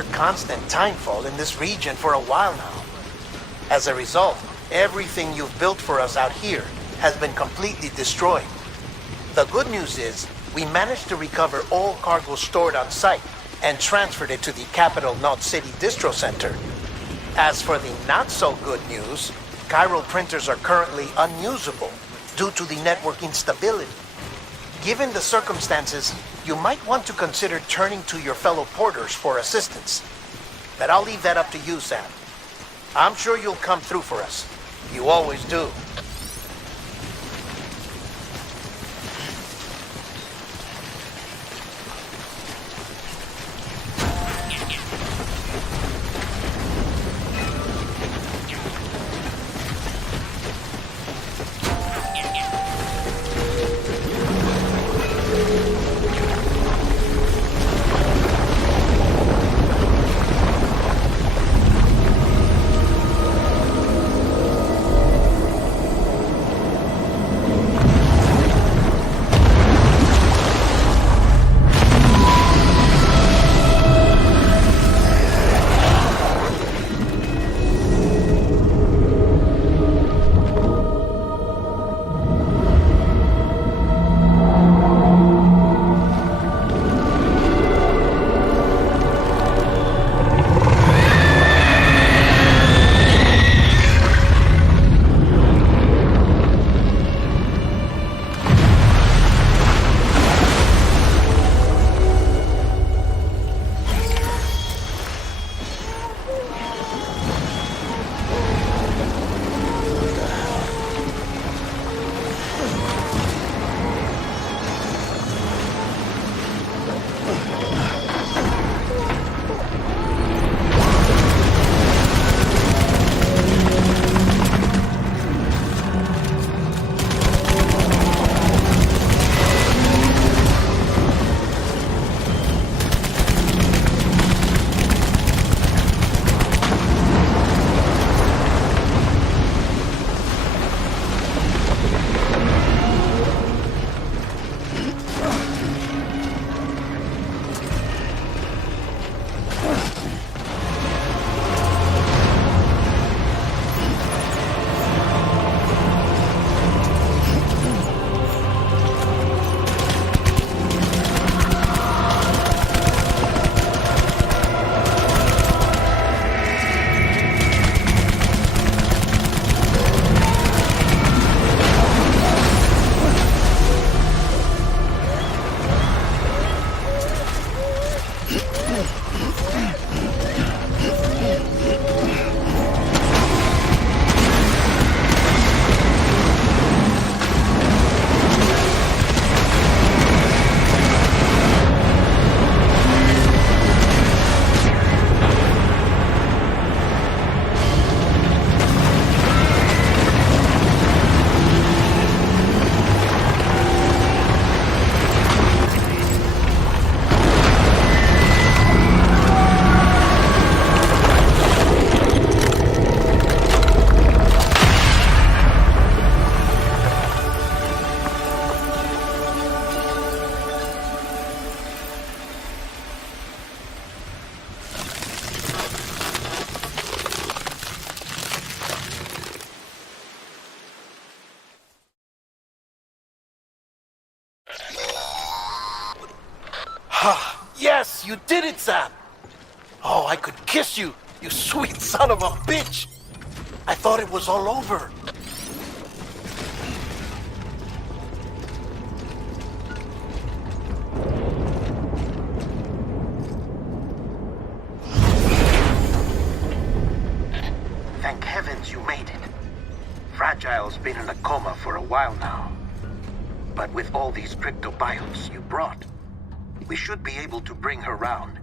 near constant timefall in this region for a while now. As a result, everything you've built for us out here has been completely destroyed. The good news is, we managed to recover all cargo stored on site and transferred it to the Capital Knot City Distro Center. As for the not-so-good news, chiral printers are currently unusable due to the network instability. Given the circumstances, you might want to consider turning to your fellow porters for assistance. But I'll leave that up to you, Sam. I'm sure you'll come through for us. You always do. Yes, you did it, Sam! Oh, I could kiss you, you sweet son of a bitch! I thought it was all over. Thank heavens you made it. Fragile's been in a coma for a while now. But with all these cryptobiotes you brought, we should be able to bring her round.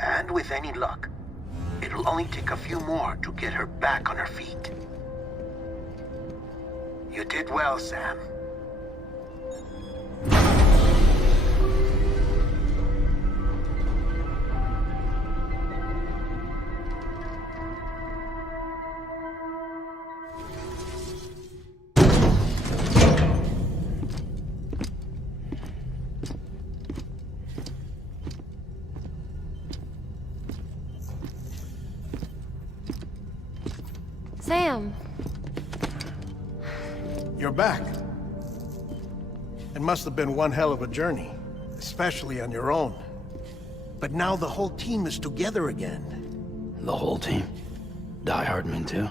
And with any luck, it'll only take a few more to get her back on her feet. You did well, Sam. You're back. It must have been one hell of a journey, especially on your own. But now the whole team is together again. The whole team? Die Hardman too?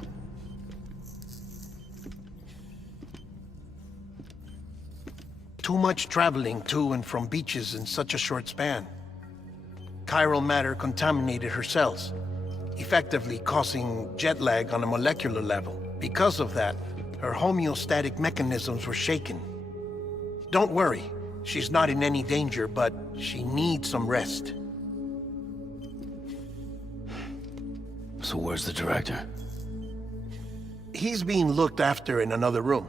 Too much traveling to and from beaches in such a short span. Chiral matter contaminated her cells, effectively causing jet lag on a molecular level. Because of that, her homeostatic mechanisms were shaken. Don't worry, she's not in any danger, but she needs some rest. So where's the director? He's being looked after in another room.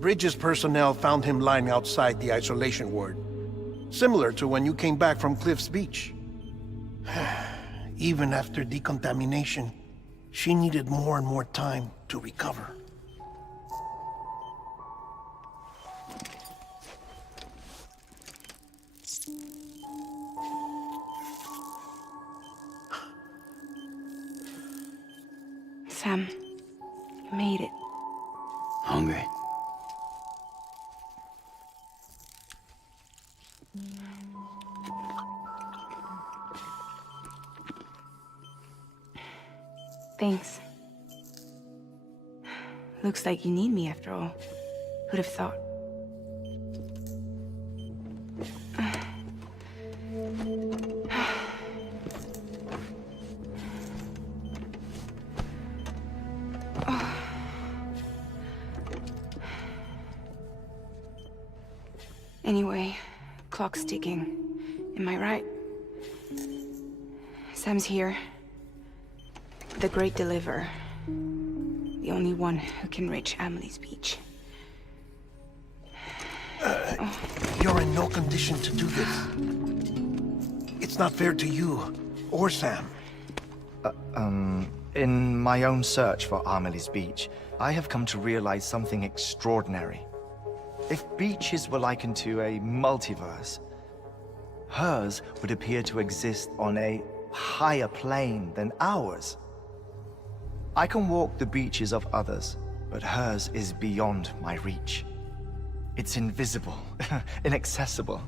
Bridges personnel found him lying outside the isolation ward. Similar to when you came back from Cliff's Beach. Even after decontamination, she needed more and more time to recover. Sam, you made it. Hungry? Thanks. Looks like you need me after all. Who'd have thought? Anyway, clock's ticking. Am I right? Sam's here. The Great Deliverer. The only one who can reach Amelie's Beach. You're in no condition to do this. It's not fair to you, or Sam. In my own search for Amelie's Beach, I have come to realize something extraordinary. If beaches were likened to a multiverse, hers would appear to exist on a higher plane than ours. I can walk the beaches of others, but hers is beyond my reach. It's invisible, inaccessible,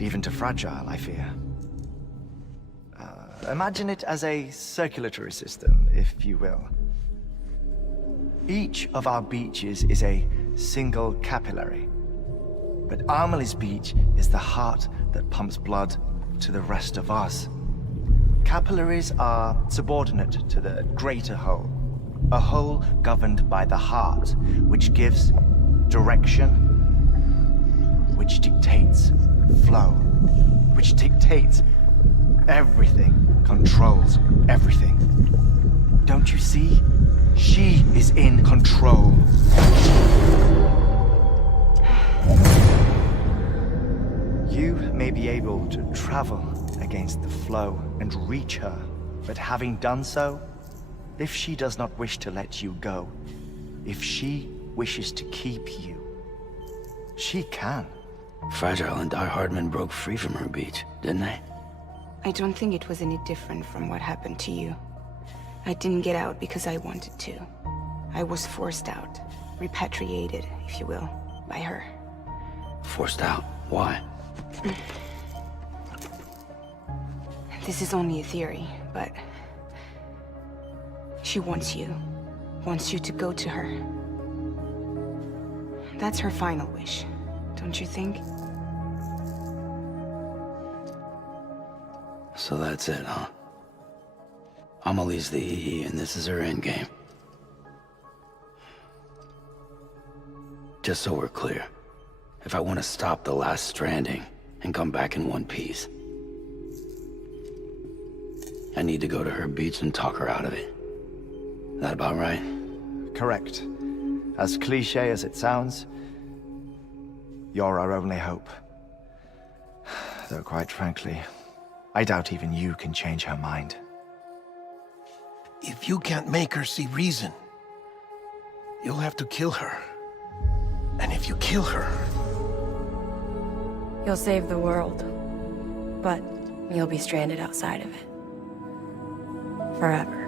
even to fragile, I fear. Imagine it as a circulatory system, if you will. Each of our beaches is a single capillary, but Amelie's Beach is the heart that pumps blood to the rest of us. Capillaries are subordinate to the greater whole, a whole governed by the heart, which gives direction, which dictates flow, which dictates everything, controls everything. Don't you see? She is in control. You may be able to travel against the flow and reach her, but having done so, if she does not wish to let you go, if she wishes to keep you, she can. Fragile and Die Hardman broke free from her beach, didn't they? I don't think it was any different from what happened to you. I didn't get out because I wanted to. I was forced out, repatriated, if you will, by her. Forced out? Why? This is only a theory, but she wants you to go to her. That's her final wish, don't you think? So that's it, huh? Amelie's the EE and this is her endgame. Just so we're clear, if I want to stop the last Stranding and come back in one piece, I need to go to her beach and talk her out of it. That about right? Correct. As cliche as it sounds, you're our only hope. Though quite frankly, I doubt even you can change her mind. If you can't make her see reason, you'll have to kill her. And if you kill her... You'll save the world, but you'll be stranded outside of it. Forever.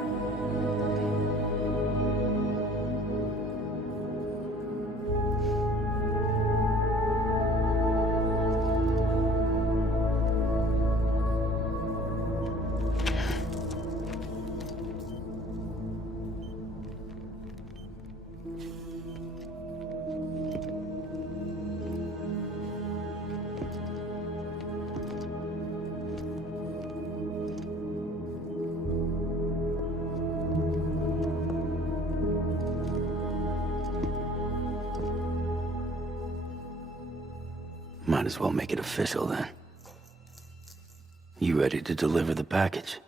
might as well make it official then. You ready to deliver the package?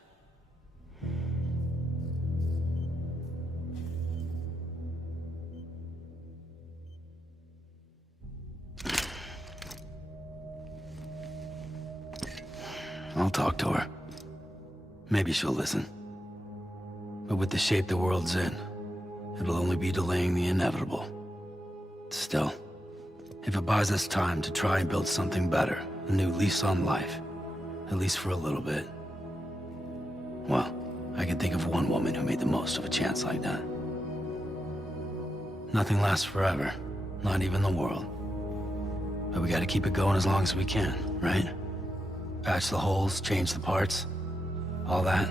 I'll talk to her. Maybe she'll listen. But with the shape the world's in, it'll only be delaying the inevitable. Still, if it buys us time to try and build something better, a new lease on life, at least for a little bit, well, I can think of one woman who made the most of a chance like that. Nothing lasts forever, not even the world. But we gotta keep it going as long as we can, right? Patch the holes, change the parts, all that.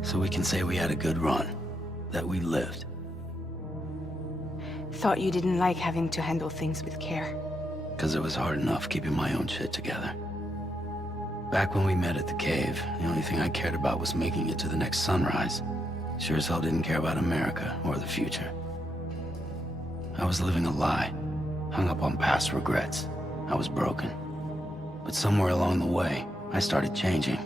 So we can say we had a good run, that we lived. Thought you didn't like having to handle things with care. 'Cause it was hard enough keeping my own shit together. Back when we met at the cave, the only thing I cared about was making it to the next sunrise. Sure as hell didn't care about America or the future. I was living a lie, hung up on past regrets. I was broken. But somewhere along the way, I started changing.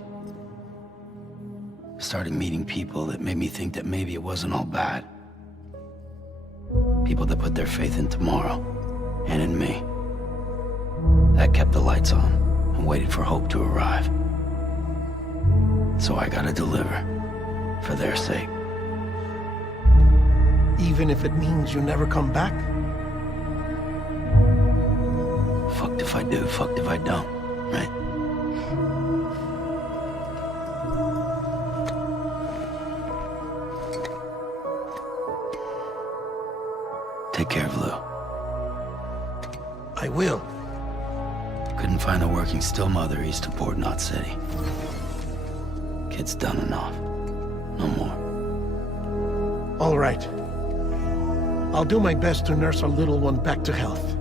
Started meeting people that made me think that maybe it wasn't all bad. People that put their faith in tomorrow, and in me. That kept the lights on, and waited for hope to arrive. So I gotta deliver, for their sake. Even if it means you never come back? Fucked if I do, fucked if I don't, right? Take care of Lou. I will. Couldn't find a working still mother east of Port Knot City. Kid's done enough. No more. All right. I'll do my best to nurse our little one back to health.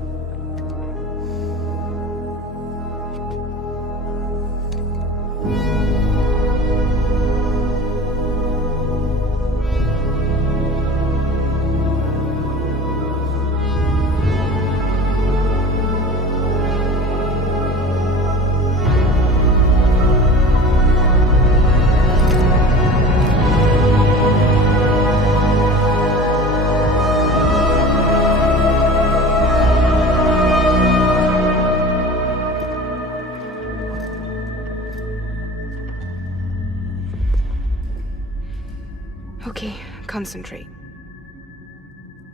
Okay, concentrate.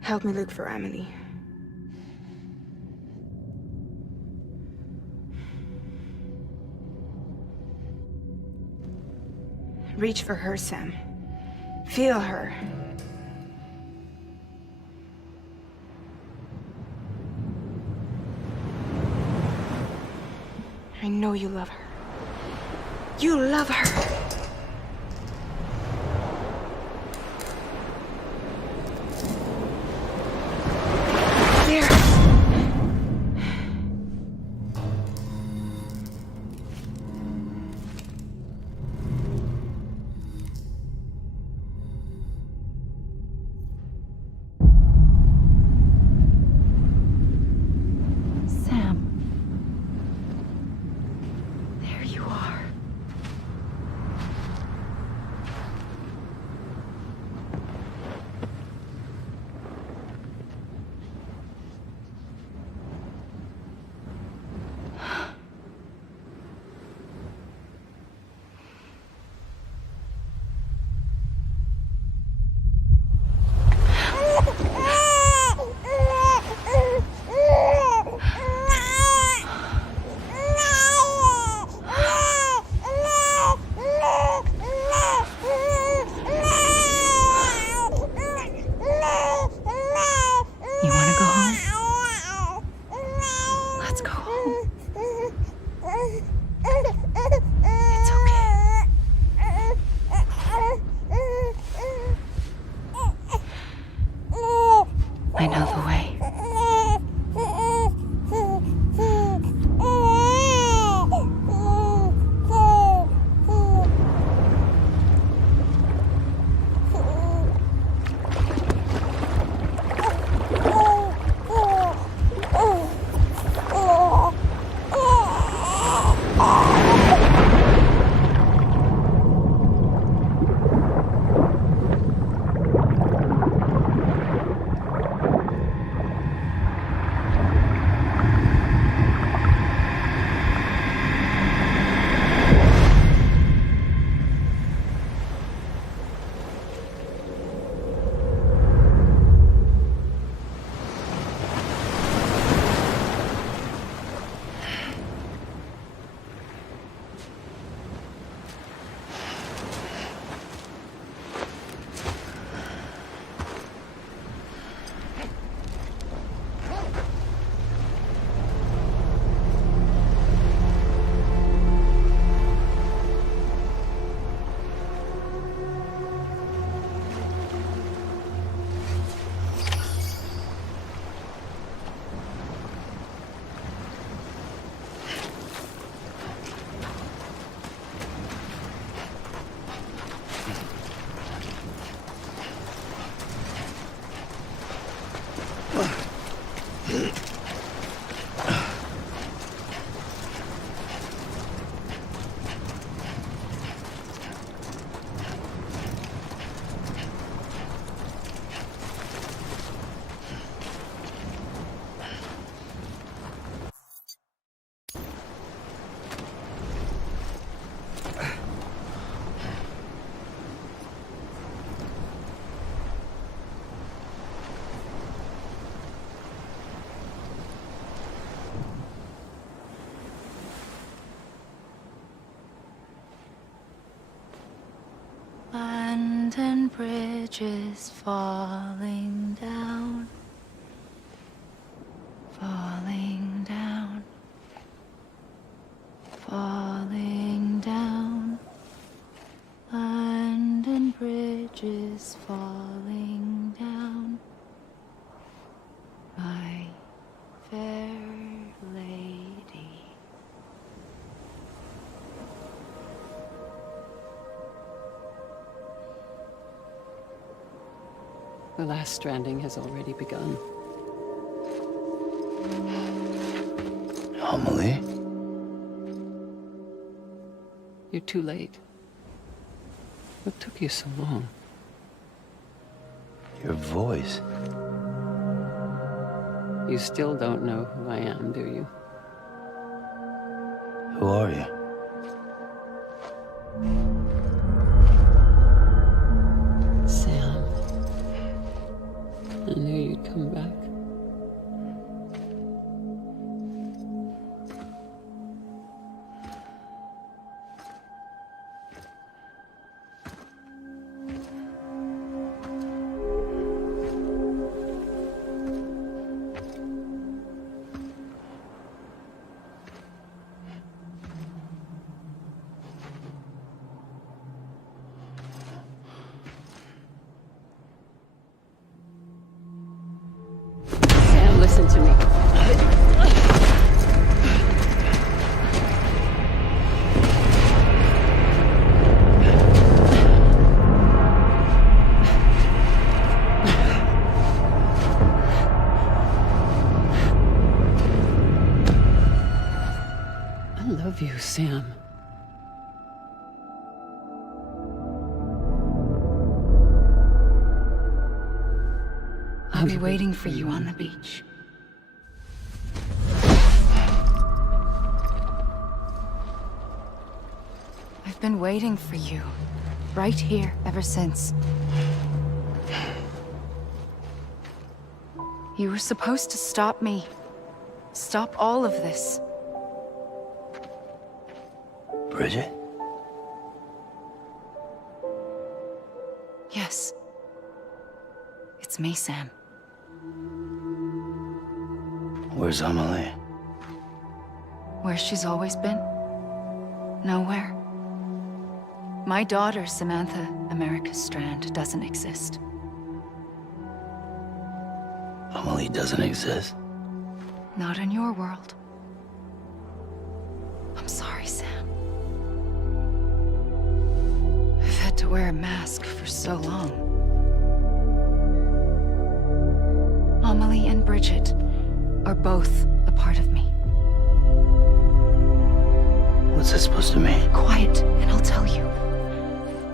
Help me look for Emily. Reach for her, Sam. Feel her. I know you love her. You love her! I know the way. And bridges falling down, falling down, falling down. London bridges falling down, my fair lady. The last stranding has already begun. Amelie? You're too late. What took you so long? Your voice. You still don't know who I am, do you? Who are you? Sam. I knew you'd come back. Sam, listen to me. I love you, Sam. I'll be waiting for you on the beach. I've been waiting for you, right here, ever since. You were supposed to stop me. Stop all of this. Bridget? Yes. It's me, Sam. Where's Amelie? Where she's always been. Nowhere. My daughter, Samantha America Strand, doesn't exist. Amelie doesn't exist. Not in your world. I'm sorry, Sam. I've had to wear a mask for so long. Amelie and Bridget are both a part of me. What's that supposed to mean? Quiet, and I'll tell you.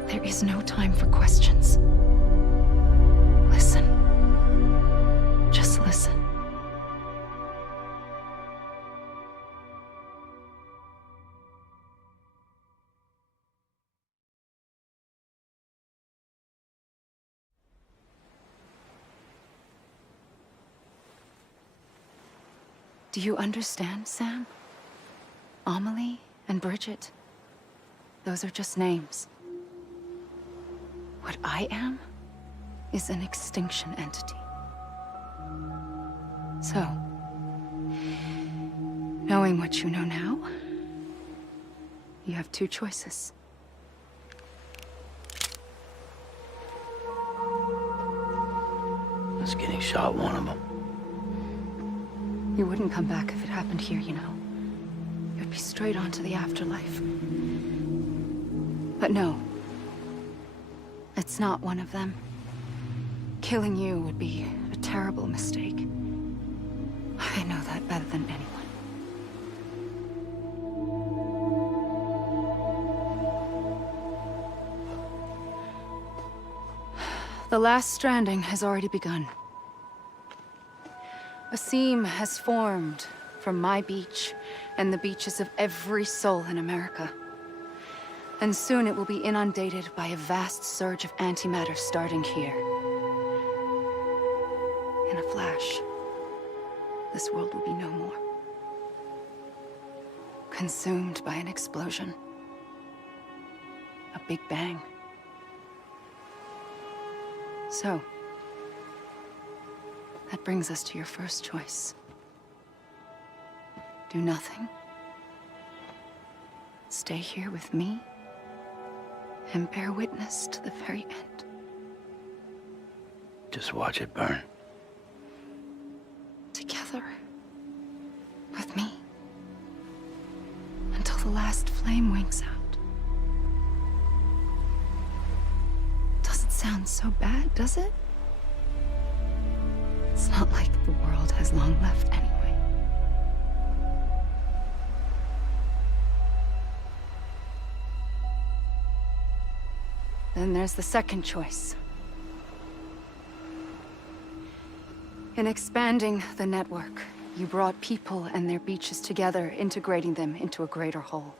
There is no time for questions. Listen. Just listen. Do you understand, Sam? Amelie and Bridget, those are just names. What I am is an extinction entity. So, knowing what you know now, you have two choices. Us getting shot, one of them. You wouldn't come back if it happened here, you know. You'd be straight on to the afterlife. But no. It's not one of them. Killing you would be a terrible mistake. The last stranding has already begun. A seam has formed from my beach and the beaches of every soul in America. And soon it will be inundated by a vast surge of antimatter starting here. In a flash, this world will be no more. Consumed by an explosion. A big bang. So, that brings us to your first choice. Do nothing. Stay here with me and bear witness to the very end. Just watch it burn. Together. With me. Until the last flame winks out. Doesn't sound so bad, does it? It's not like the world has long left anyway. Then there's the second choice. In expanding the network, you brought people and their beaches together, integrating them into a greater whole.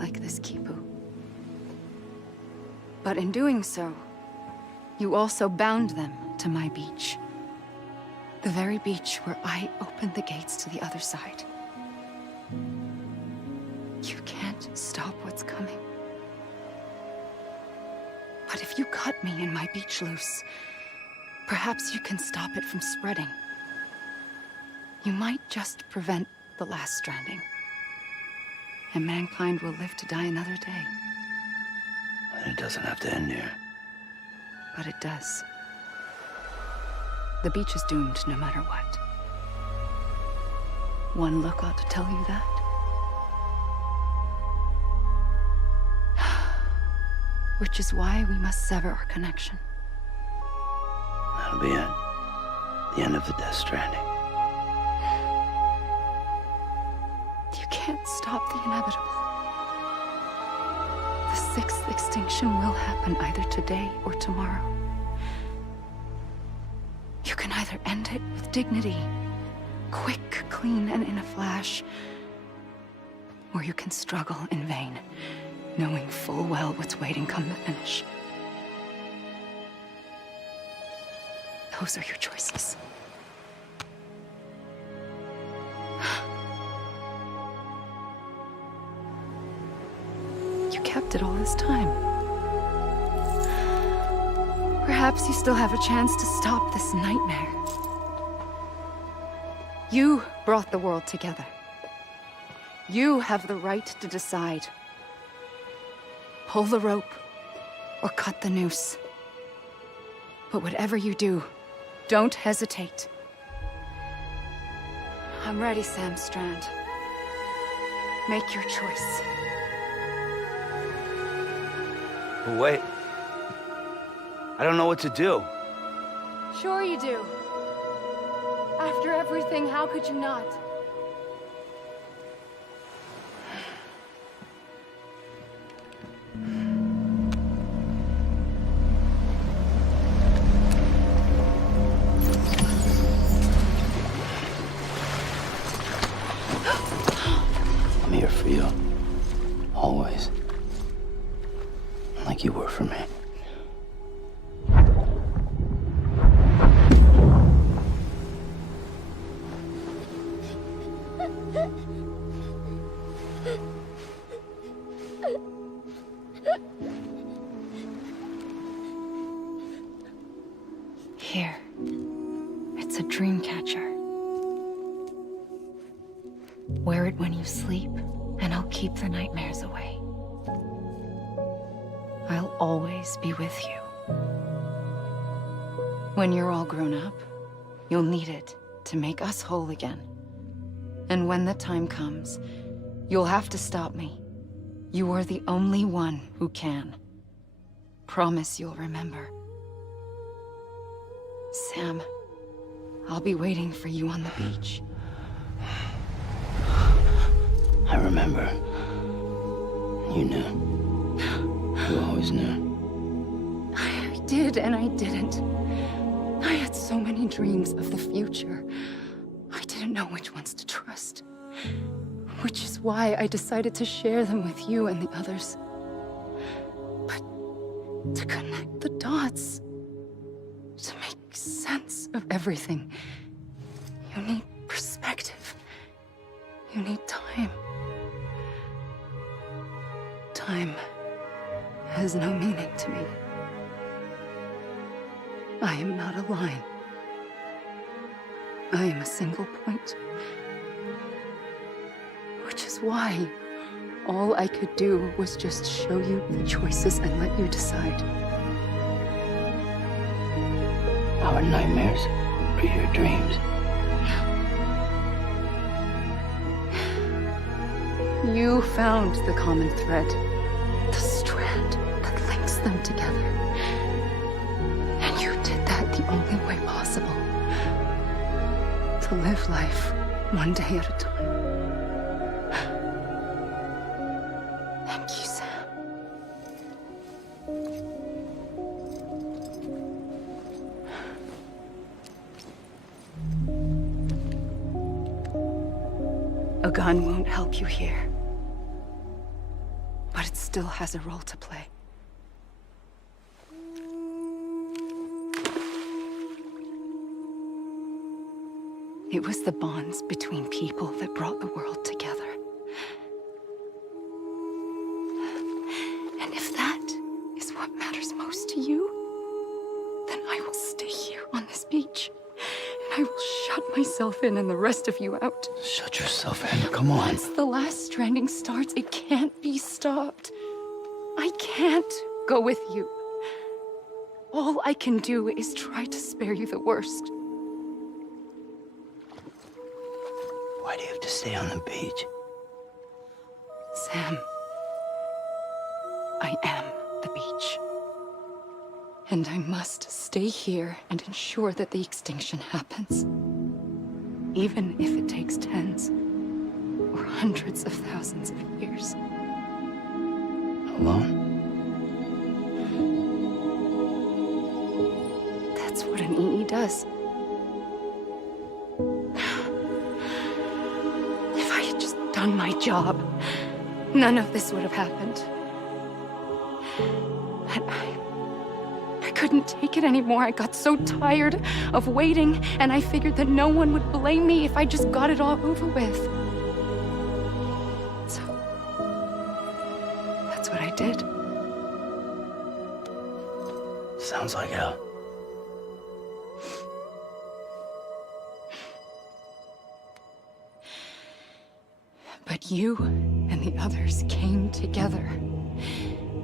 Like this Kipu. But in doing so, you also bound them to my beach. The very beach where I opened the gates to the other side. You can't stop what's coming. But if you cut me and my beach loose, perhaps you can stop it from spreading. You might just prevent the last stranding. And mankind will live to die another day. And it doesn't have to end here. But it does. The beach is doomed no matter what. One look ought to tell you that. Which is why we must sever our connection. That'll be it. The end of the Death Stranding. You can't stop the inevitable. The sixth extinction will happen either today or tomorrow. You can either end it with dignity, quick, clean, and in a flash, or you can struggle in vain, knowing full well what's waiting come the finish. Those are your choices. You kept it all this time. Perhaps you still have a chance to stop this nightmare. You brought the world together. You have the right to decide. Pull the rope or cut the noose. But whatever you do, don't hesitate. I'm ready, Sam Strand. Make your choice. But wait. I don't know what to do. Sure you do. After everything, how could you not? I'm here for you. Always. Like you were for me. Here. It's a dream catcher. Wear it when you sleep, and I'll keep the nightmares away. I'll always be with you. When you're all grown up, you'll need it to make us whole again. And when the time comes, you'll have to stop me. You are the only one who can. Promise you'll remember. Sam, I'll be waiting for you on the beach. I remember. You knew. You always knew. did and I didn't. I had so many dreams of the future. I didn't know which ones to trust. Which is why I decided to share them with you and the others. But to connect the dots, to make sense of everything, you need perspective. You need time. Time has no meaning to me. I am not a line. I am a single point. Which is why all I could do was just show you the choices and let you decide. Our nightmares are your dreams. You found the common thread, the strand that links them together. And you did that the only way possible. To live life one day at a time. Thank you, Sam. A gun won't help you here. But it still has a role to play. It was the bonds between people that brought the world together. And if that is what matters most to you, then I will stay here on this beach. And I will shut myself in and the rest of you out. Shut yourself in, come on. Once the last stranding starts, it can't be stopped. I can't go with you. All I can do is try to spare you the worst. Why do you have to stay on the beach? Sam, I am the beach. And I must stay here and ensure that the extinction happens. Even if it takes tens or hundreds of thousands of years. Alone? That's what an EE does. If I had just done my job, none of this would have happened. But I couldn't take it anymore. I got so tired of waiting, and I figured that no one would blame me if I just got it all over with. So, that's what I did. Sounds like hell. But you and the others came together,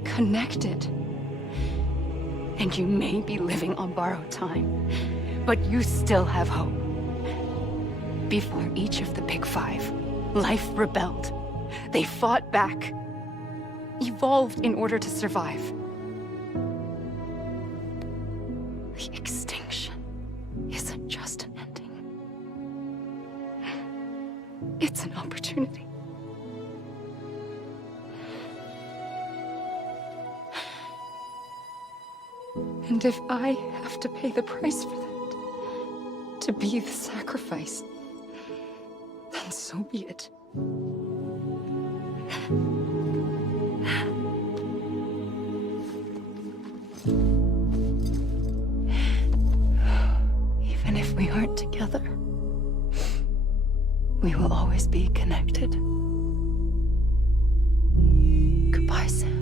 connected. And you may be living on borrowed time, but you still have hope. Before each of the Big Five, life rebelled. They fought back, evolved in order to survive. The extinction isn't just an ending. It's an opportunity. And if I have to pay the price for that, to be the sacrifice, then so be it. Even if we aren't together, we will always be connected. Goodbye, Sam.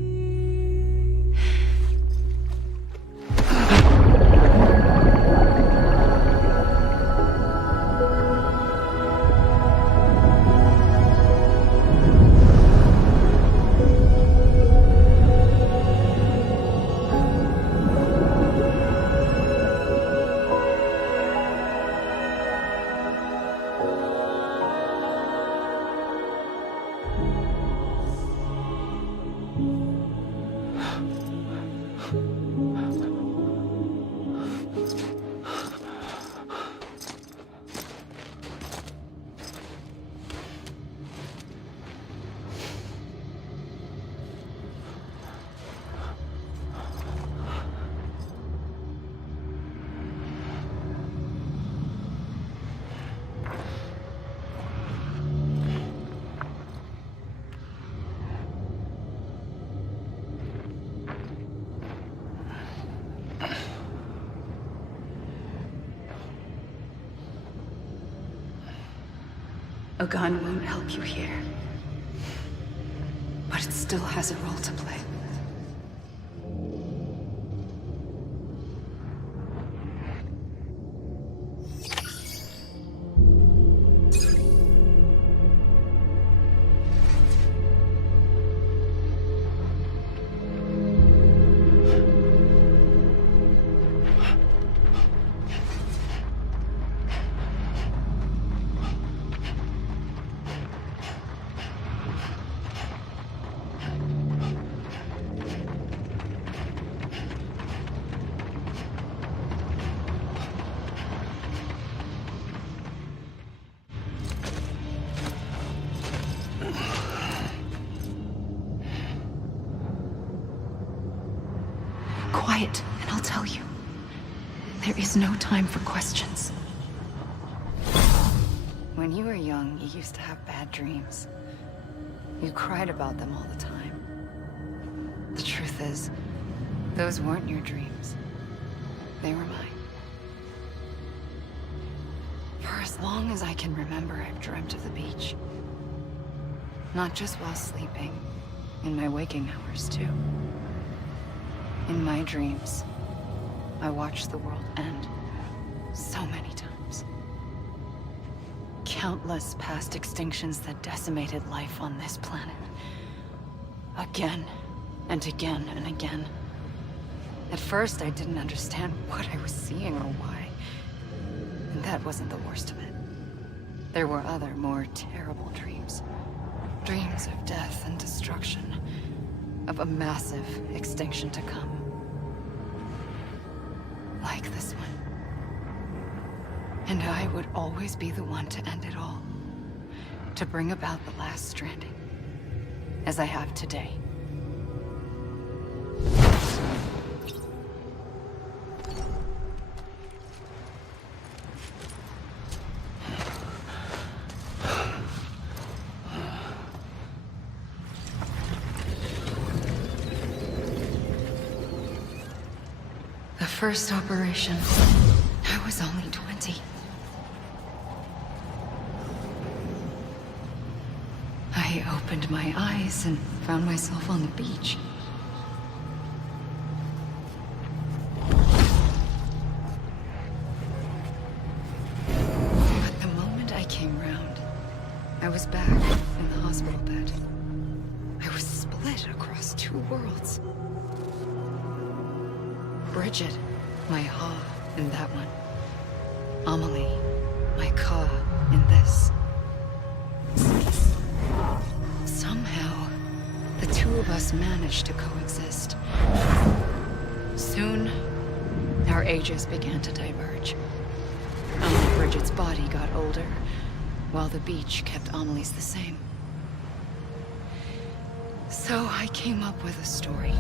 A gun won't help you here. But it still has a role to play. Quiet, and I'll tell you. There is no time for questions. When you were young, you used to have bad dreams. You cried about them all the time. The truth is, those weren't your dreams. They were mine. For as long as I can remember, I've dreamt of the beach. Not just while sleeping, in my waking hours too. In my dreams, I watched the world end so many times. Countless past extinctions that decimated life on this planet. Again, and again, and again. At first, I didn't understand what I was seeing or why. And that wasn't the worst of it. There were other, more terrible dreams. Dreams of death and destruction. Of a massive extinction to come. Like this one. And I would always be the one to end it all. To bring about the last stranding. As I have today. First operation, I was only 20. I opened my eyes and found myself on the beach. But the moment I came round, I was back in the hospital bed. I was split across two worlds. Bridget, my Ha in that one. Amelie, my Ka in this. Somehow, the two of us managed to coexist. Soon, our ages began to diverge. Only Bridget's body got older, while the beach kept Amelie's the same. So I came up with a story.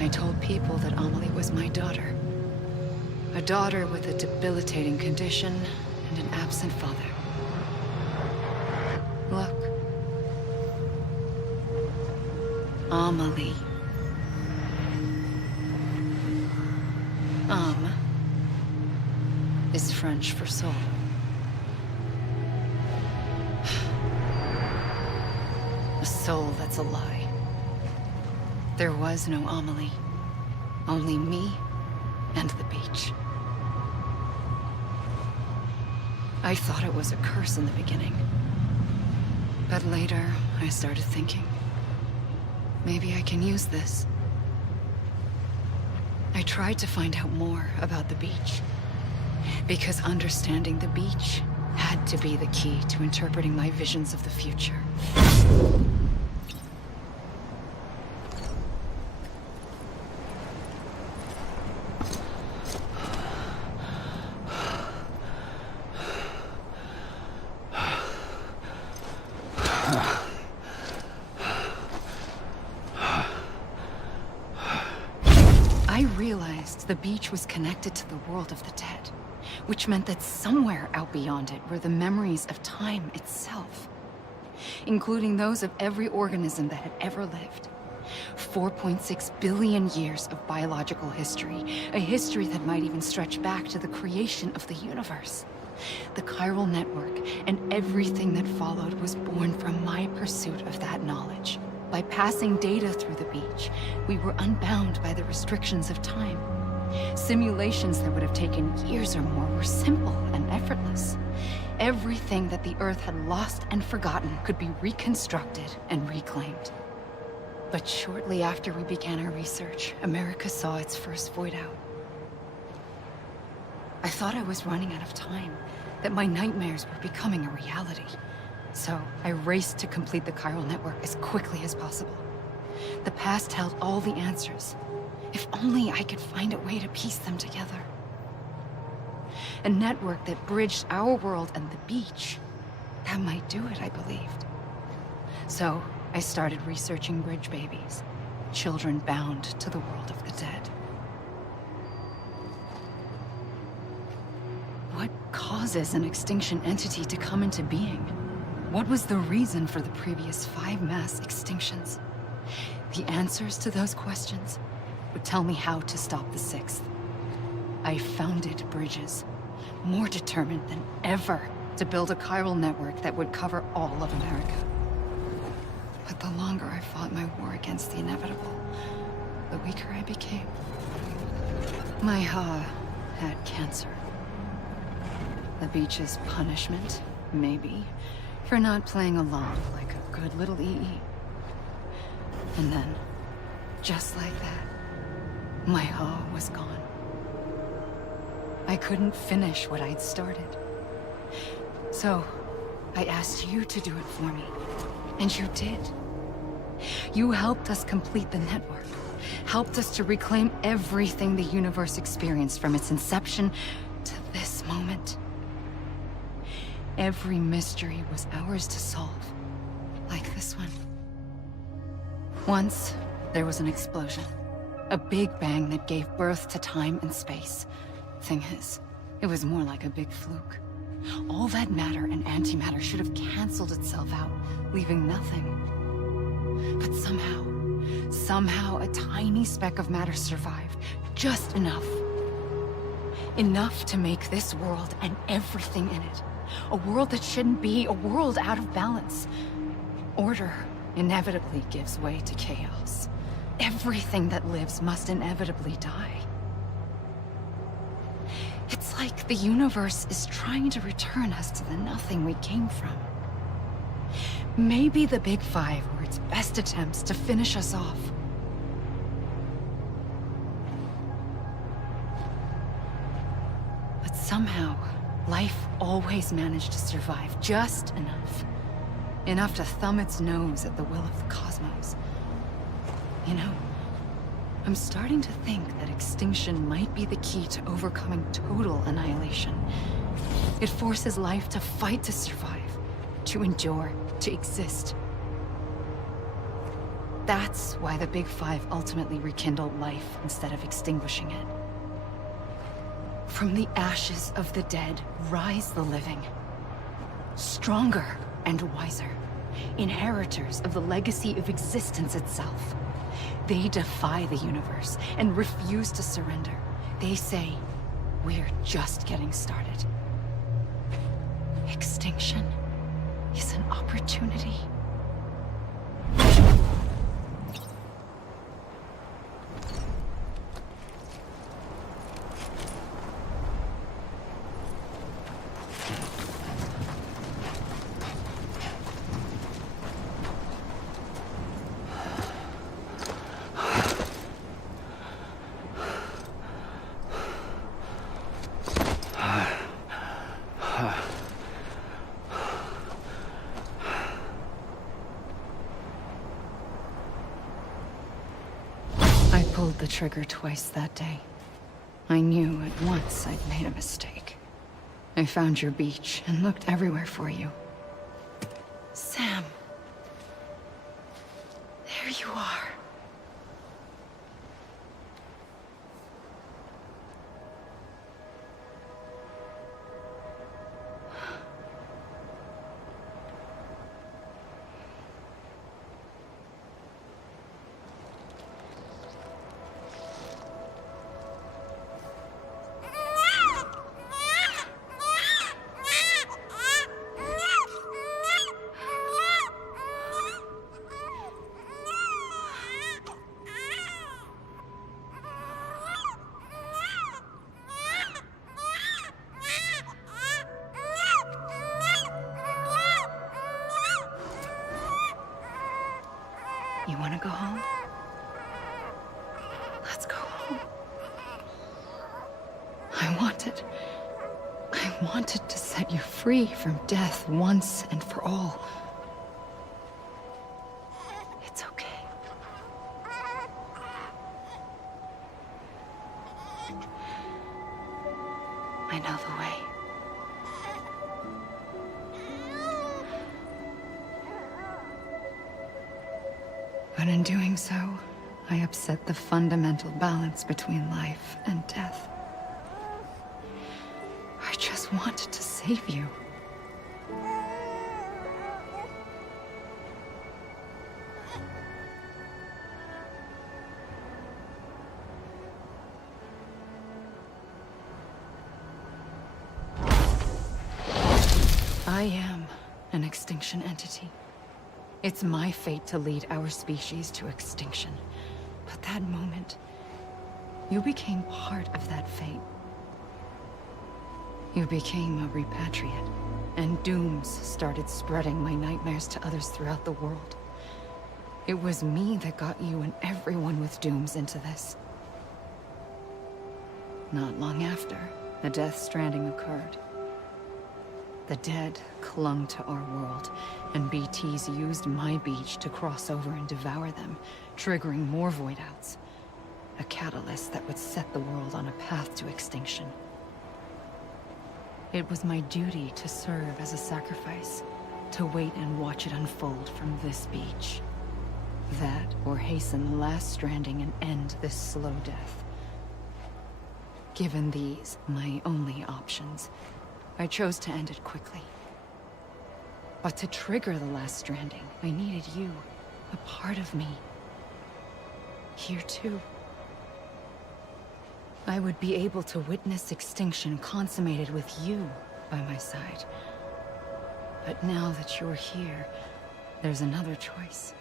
I told people that Amelie was my daughter. A daughter with a debilitating condition and an absent father. Look. Amelie. Âme is French for soul. A soul that's a lie. There was no Amelie. Only me and the beach. I thought it was a curse in the beginning. But later, I started thinking, maybe I can use this. I tried to find out more about the beach. Because understanding the beach had to be the key to interpreting my visions of the future. I realized the beach was connected to the world of the dead, which meant that somewhere out beyond it were the memories of time itself, including those of every organism that had ever lived. 4.6 billion years of biological history, a history that might even stretch back to the creation of the universe. The chiral network and everything that followed was born from my pursuit of that knowledge. By passing data through the beach, we were unbound by the restrictions of time. Simulations that would have taken years or more were simple and effortless. Everything that the Earth had lost and forgotten could be reconstructed and reclaimed. But shortly after we began our research, America saw its first void out. I thought I was running out of time, that my nightmares were becoming a reality. So I raced to complete the chiral network as quickly as possible. The past held all the answers. If only I could find a way to piece them together. A network that bridged our world and the beach. That might do it, I believed. So I started researching bridge babies, children bound to the world of the dead. What causes an extinction entity to come into being? What was the reason for the previous 5 mass extinctions? The answers to those questions would tell me how to stop the 6th. I founded bridges, more determined than ever to build a chiral network that would cover all of America. But the longer I fought my war against the inevitable, the weaker I became. My Ha had cancer. The beach's punishment, maybe, for not playing along like a good little EE. And then, just like that, my Ha was gone. I couldn't finish what I'd started. So, I asked you to do it for me. And you did. You helped us complete the network. Helped us to reclaim everything the universe experienced from its inception to this moment. Every mystery was ours to solve. Like this one. Once, there was an explosion. A big bang that gave birth to time and space. Thing is, it was more like a big fluke. All that matter and antimatter should have canceled itself out, leaving nothing. But somehow a tiny speck of matter survived. Just enough. Enough to make this world and everything in it. A world that shouldn't be, a world out of balance. Order inevitably gives way to chaos. Everything that lives must inevitably die. It's like the universe is trying to return us to the nothing we came from. Maybe the Big Five were its best attempts to finish us off. But somehow, life always managed to survive just enough. Enough to thumb its nose at the will of the cosmos. You know, I'm starting to think that extinction might be the key to overcoming total annihilation. It forces life to fight to survive, to endure, to exist. That's why the Big Five ultimately rekindled life instead of extinguishing it. From the ashes of the dead rise the living. Stronger and wiser. Inheritors of the legacy of existence itself. They defy the universe and refuse to surrender. They say, we're just getting started. Extinction is an opportunity. I pulled the trigger twice that day. I knew at once I'd made a mistake. I found your beach and looked everywhere for you. Sam. There you are. want to go home? Let's go home. I wanted to set you free from death once and for all. It's okay. I know the way. But in doing so, I upset the fundamental balance between life and death. I just wanted to save you. I am an extinction entity. It's my fate to lead our species to extinction. But that moment, you became part of that fate. You became a repatriate, and dooms started spreading my nightmares to others throughout the world. It was me that got you and everyone with dooms into this. Not long after, the Death Stranding occurred. The dead clung to our world, and BTs used my beach to cross over and devour them, triggering more void-outs. A catalyst that would set the world on a path to extinction. It was my duty to serve as a sacrifice, to wait and watch it unfold from this beach. That, or hasten the last stranding and end this slow death. Given these, my only options, I chose to end it quickly. But to trigger the last stranding, I needed you, a part of me. Here too. I would be able to witness extinction consummated with you by my side. But now that you're here, there's another choice.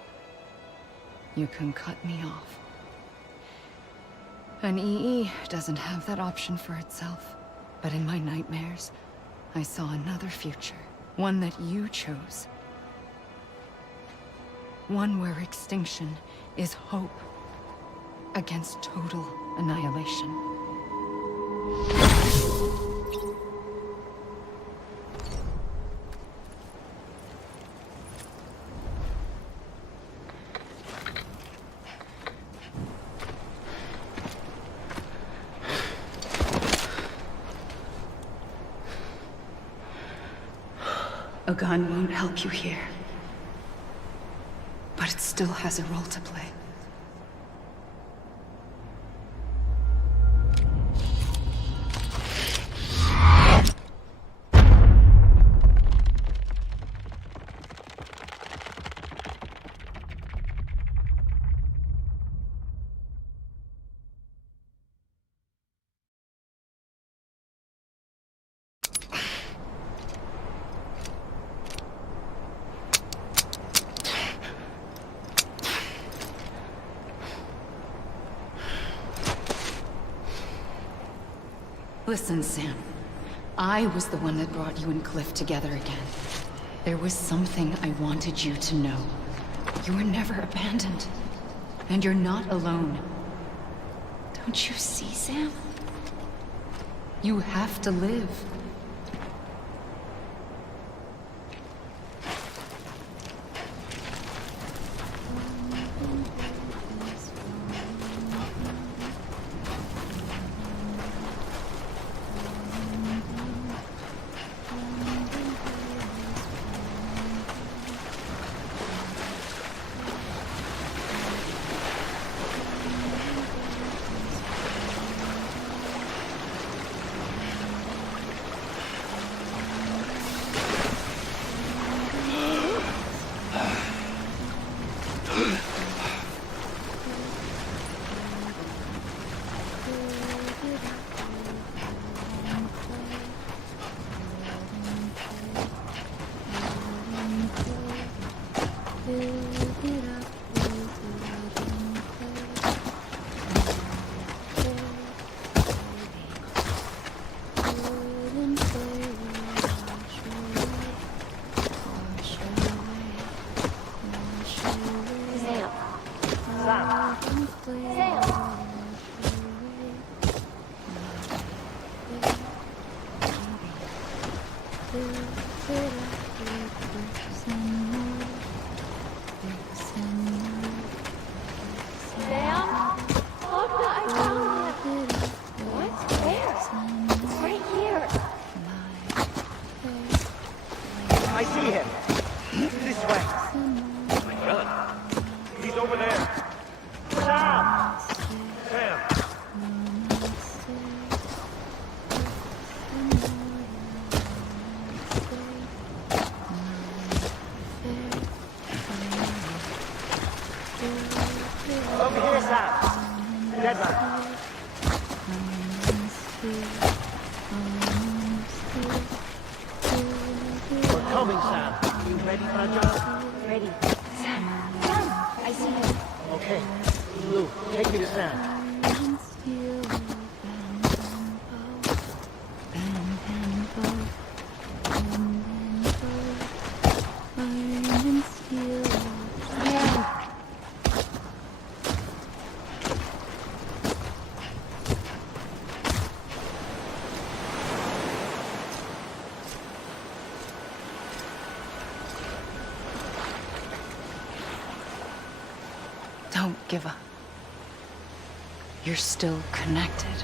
You can cut me off. An EE doesn't have that option for itself. But in my nightmares, I saw another future. One that you chose. One where extinction is hope against total annihilation. A gun won't help you here. But it still has a role to play. Listen, Sam. I was the one that brought you and Cliff together again. There was something I wanted you to know. You were never abandoned. And you're not alone. Don't you see, Sam? You have to live. I see him. This way. My gun. He's over there. Sam! Sam! Over here, Sam. Deadline. We're coming, Sam. You ready for a job? Ready. Sam, I see him. Okay. Lou, take me to Sam. Don't give up. You're still connected.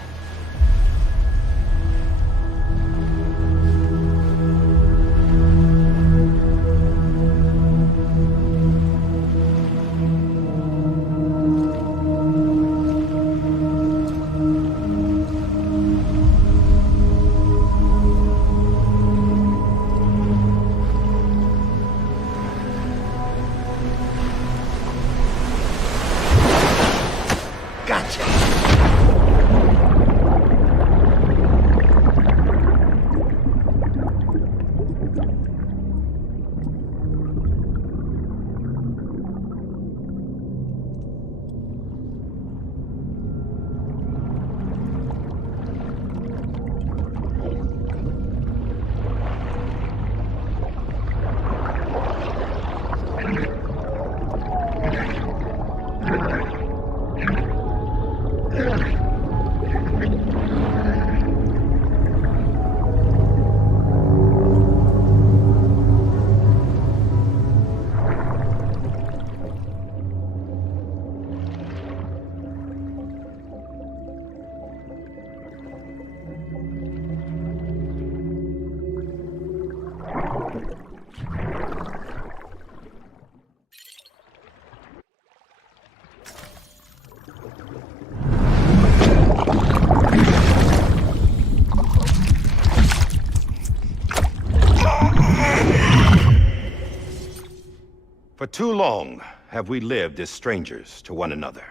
For too long have we lived as strangers to one another,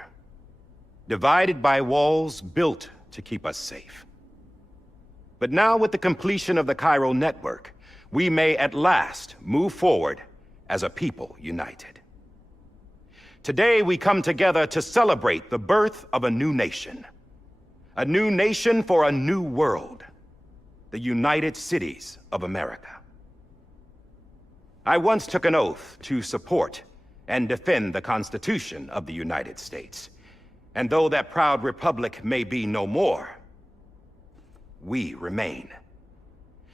divided by walls built to keep us safe. But now, with the completion of the Chiral network, we may at last move forward as a people united. Today, we come together to celebrate the birth of a new nation for a new world, the United Cities of America. I once took an oath to support and defend the Constitution of the United States. And though that proud republic may be no more, we remain.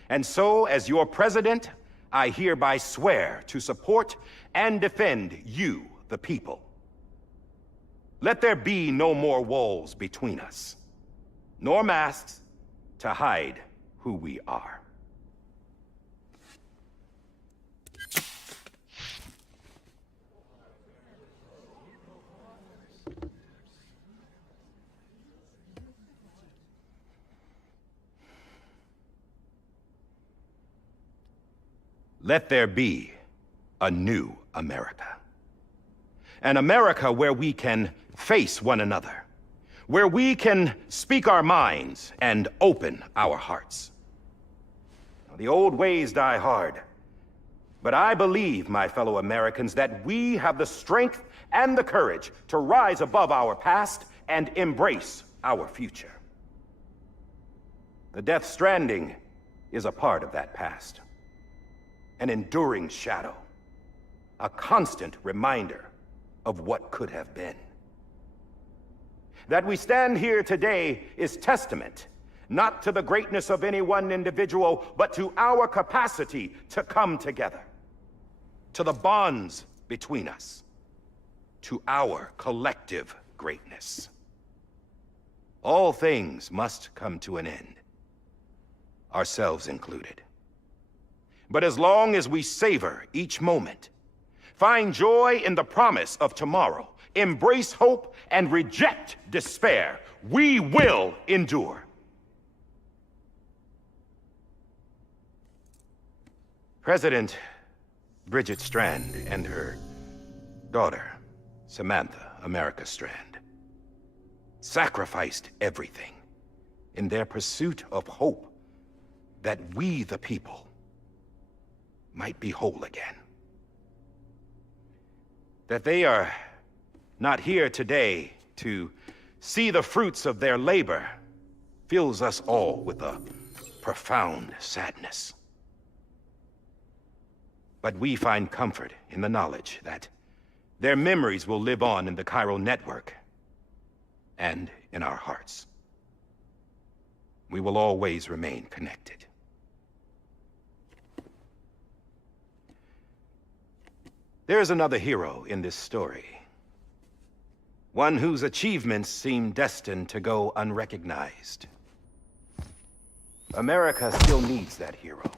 And so, as your president, I hereby swear to support and defend you, the people. Let there be no more walls between us, nor masks to hide who we are. Let there be a new America. An America where we can face one another, where we can speak our minds and open our hearts. The old ways die hard, but I believe, my fellow Americans, that we have the strength and the courage to rise above our past and embrace our future. The Death Stranding is a part of that past. An enduring shadow, a constant reminder of what could have been. That we stand here today is testament not to the greatness of any one individual, but to our capacity to come together, to the bonds between us, to our collective greatness. All things must come to an end, ourselves included. But as long as we savor each moment, find joy in the promise of tomorrow, embrace hope, and reject despair, we will endure. President Bridget Strand and her daughter, Samantha America Strand, sacrificed everything in their pursuit of hope that we, the people, might be whole again. That they are not here today to see the fruits of their labor fills us all with a profound sadness. But we find comfort in the knowledge that their memories will live on in the chiral network and in our hearts. We will always remain connected. There is another hero in this story. One whose achievements seem destined to go unrecognized. America still needs that hero.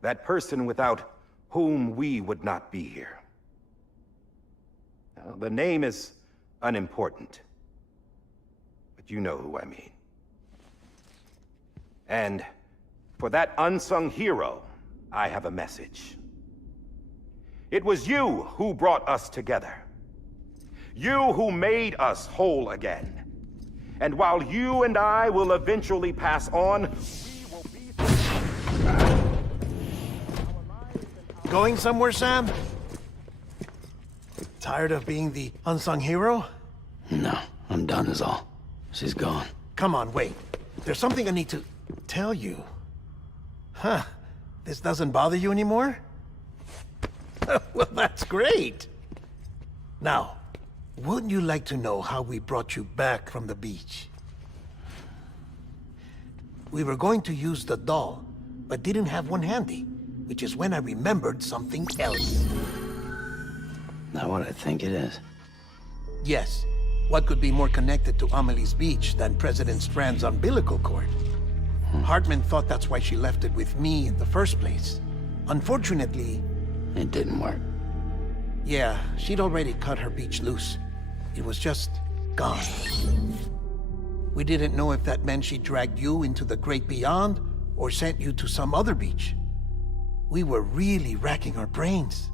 That person without whom we would not be here. Now, the name is unimportant, but you know who I mean. And for that unsung hero, I have a message. It was you who brought us together. You who made us whole again. And while you and I will eventually pass on, Going somewhere, Sam? Tired of being the unsung hero? No, I'm done is all. She's gone. Come on, wait. There's something I need to tell you. Huh. This doesn't bother you anymore? Well, that's great. Now, wouldn't you like to know how we brought you back from the beach? We were going to use the doll, but didn't have one handy, which is when I remembered something else. Not what I think it is. Yes. What could be more connected to Amelie's beach than President Strand's umbilical cord? Hartman thought that's why she left it with me in the first place. Unfortunately... It didn't work. Yeah, she'd already cut her beach loose. It was just gone. We didn't know if that meant she dragged you into the great beyond or sent you to some other beach. We were really racking our brains.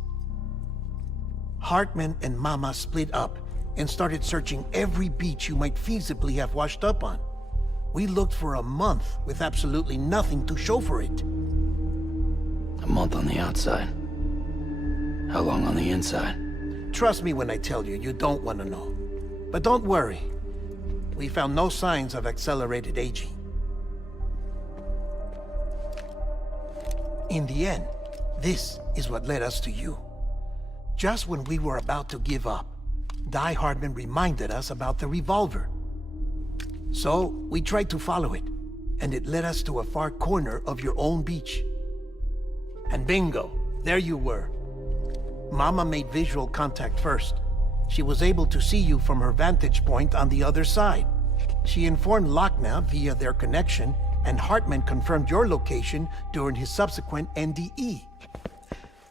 Hartman and Mama split up and started searching every beach you might feasibly have washed up on. We looked for a month with absolutely nothing to show for it. A month on the outside. How long on the inside? Trust me when I tell you, you don't want to know. But don't worry. We found no signs of accelerated aging. In the end, this is what led us to you. Just when we were about to give up, Die Hartman reminded us about the revolver. So, we tried to follow it, and it led us to a far corner of your own beach. And bingo, there you were. Mama made visual contact first. She was able to see you from her vantage point on the other side. She informed Lochna via their connection, and Hartman confirmed your location during his subsequent NDE.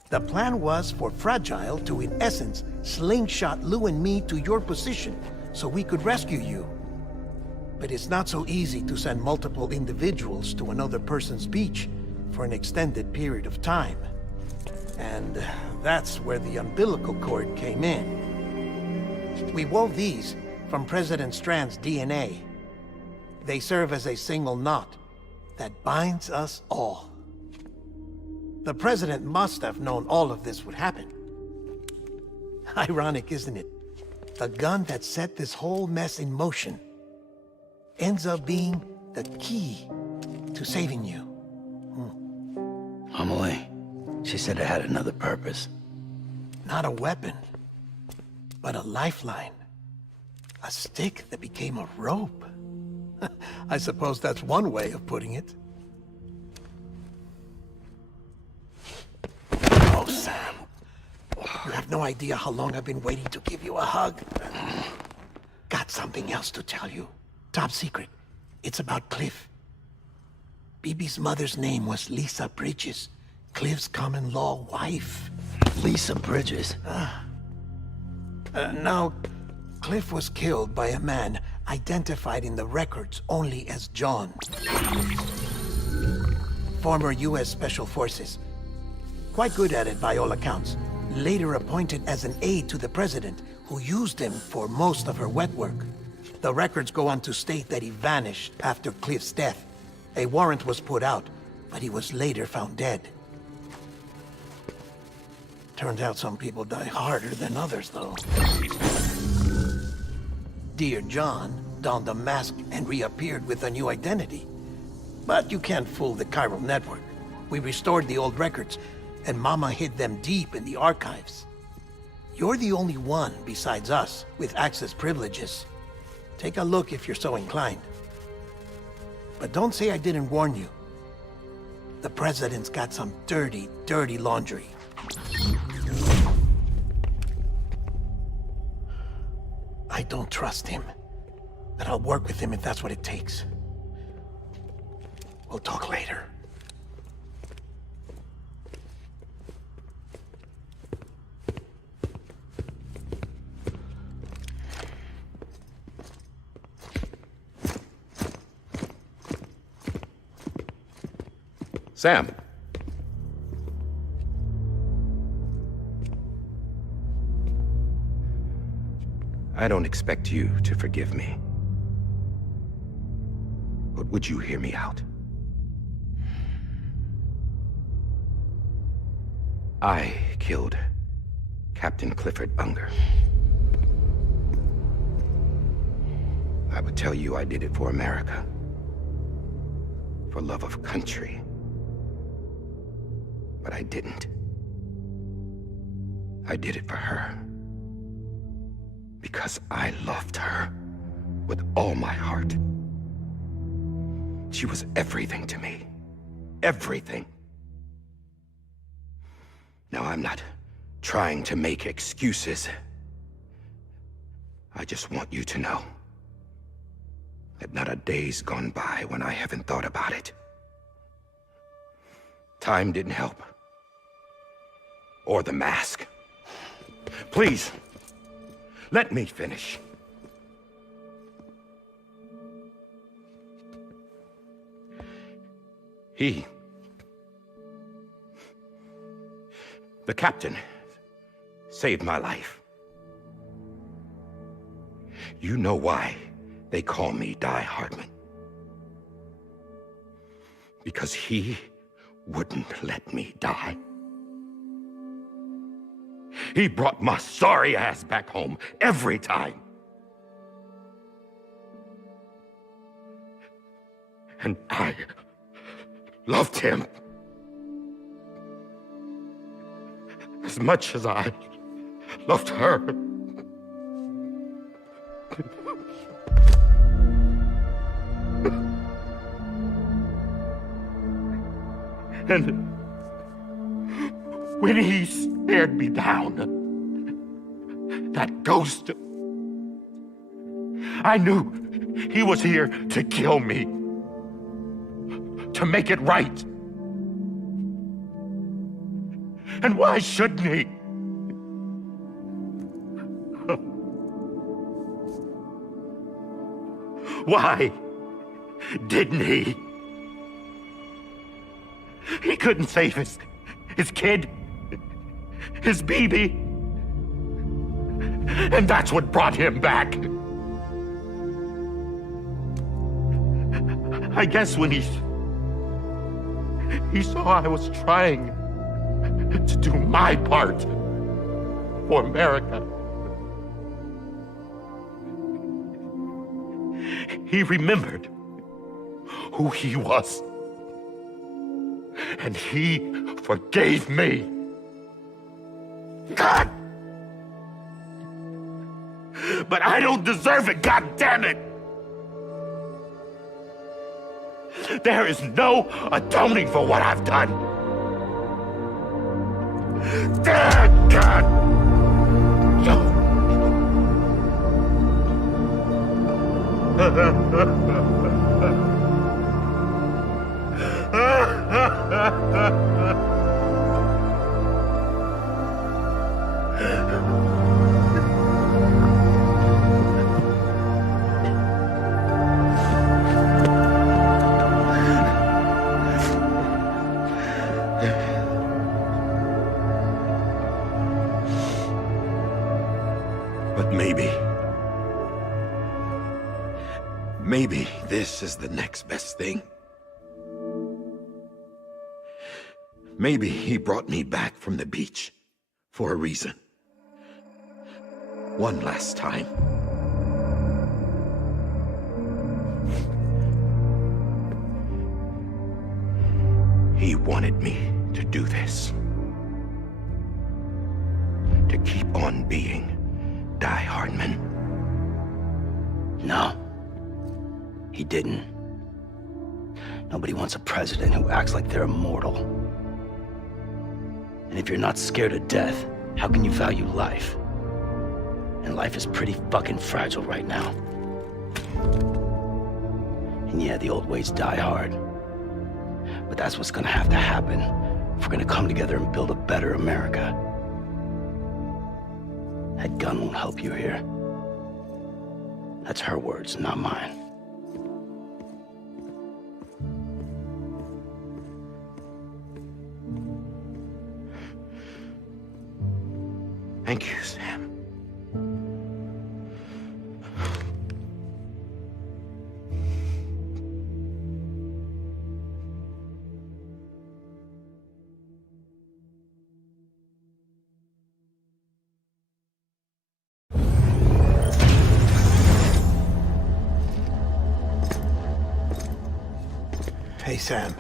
The plan was for Fragile to, in essence, slingshot Lou and me to your position so we could rescue you. But it's not so easy to send multiple individuals to another person's beach for an extended period of time. And that's where the umbilical cord came in. We wove these from President Strand's DNA. They serve as a single knot that binds us all. The President must have known all of this would happen. Ironic, isn't it? The gun that set this whole mess in motion ends up being the key to saving you. Amelie, she said it had another purpose. Not a weapon, but a lifeline. A stick that became a rope. I suppose that's one way of putting it. Oh, Sam. You have no idea how long I've been waiting to give you a hug. Got something else to tell you. Top secret. It's about Cliff. Bibi's mother's name was Lisa Bridges, Cliff's common-law wife. Lisa Bridges? Now, Cliff was killed by a man identified in the records only as John. Former U.S. Special Forces. Quite good at it by all accounts. Later appointed as an aide to the president, who used him for most of her wet work. The records go on to state that he vanished after Cliff's death. A warrant was put out, but he was later found dead. Turns out some people die harder than others, though. Dear John donned a mask and reappeared with a new identity. But you can't fool the chiral network. We restored the old records, and Mama hid them deep in the archives. You're the only one besides us with access privileges. Take a look if you're so inclined. But don't say I didn't warn you. The president's got some dirty, dirty laundry. I don't trust him, but I'll work with him if that's what it takes. We'll talk later. Sam. I don't expect you to forgive me. But would you hear me out? I killed Captain Clifford Unger. I would tell you I did it for America. For love of country. But I didn't. I did it for her. Because I loved her with all my heart. She was everything to me. Everything. Now, I'm not trying to make excuses. I just want you to know that not a day's gone by when I haven't thought about it. Time didn't help. Or the mask. Please, let me finish. The captain, saved my life. You know why they call me Die Hardman. Because he wouldn't let me die. He brought my sorry ass back home every time. And I loved him as much as I loved her. And when he stared me down, that ghost, I knew he was here to kill me, to make it right. And why shouldn't he? Why didn't he? He couldn't save his kid, his baby. And that's what brought him back. I guess when he saw I was trying to do my part for America, he remembered who he was. And he forgave me. God! But I don't deserve it, God damn it! There is no atoning for what I've done. God! No. But maybe this is the next best thing. Maybe he brought me back from the beach for a reason. One last time. He wanted me to do this. To keep on being Die Hardman. No. He didn't. Nobody wants a president who acts like they're immortal. And if you're not scared of death, how can you value life? And life is pretty fucking fragile right now. And yeah, the old ways die hard. But that's what's gonna have to happen if we're gonna come together and build a better America. That gun won't help you here. That's her words, not mine. Thank you, Sam. Hey, Sam.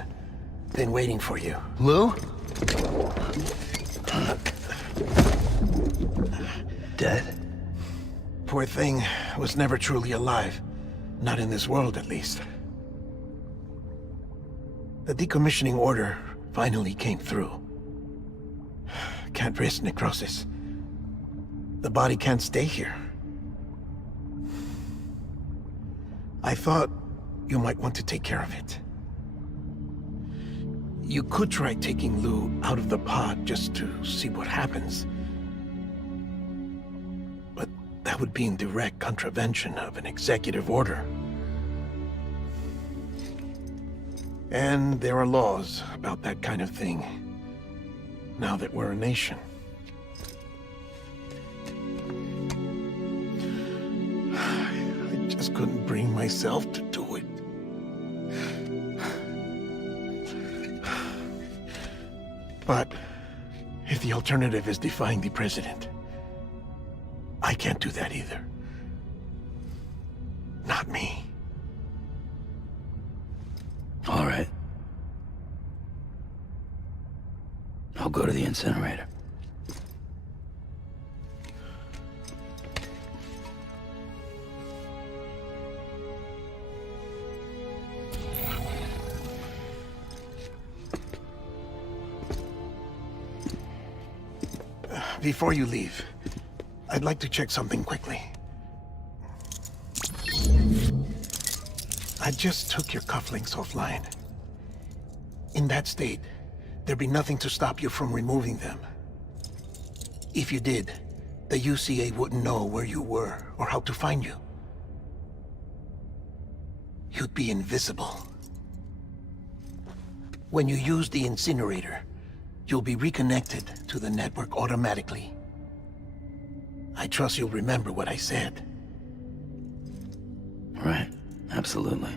Been waiting for you. Lou? Dead? Poor thing was never truly alive. Not in this world, at least. The decommissioning order finally came through. Can't risk necrosis. The body can't stay here. I thought you might want to take care of it. You could try taking Lou out of the pod just to see what happens. But that would be in direct contravention of an executive order. And there are laws about that kind of thing, now that we're a nation. I just couldn't bring myself to do it. But if the alternative is defying the president, I can't do that either. Not me. All right. I'll go to the incinerator. Before you leave, I'd like to check something quickly. I just took your cufflinks offline. In that state, there'd be nothing to stop you from removing them. If you did, the UCA wouldn't know where you were or how to find you. You'd be invisible. When you use the incinerator, you'll be reconnected to the network automatically. I trust you'll remember what I said. Right, absolutely.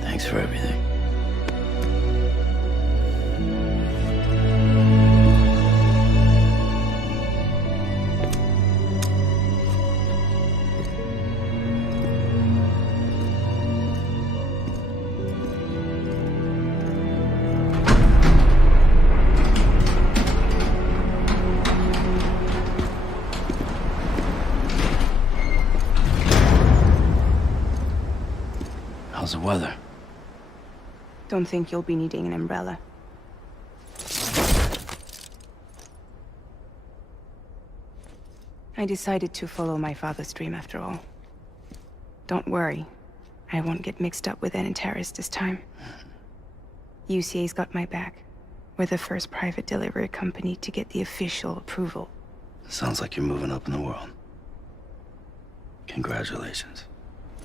Thanks for everything. weather. Don't think you'll be needing an umbrella. I decided to follow my father's dream after all. Don't worry. I won't get mixed up with any terrorists this time. UCA's got my back. We're the first private delivery company to get the official approval. Sounds like you're moving up in the world. Congratulations.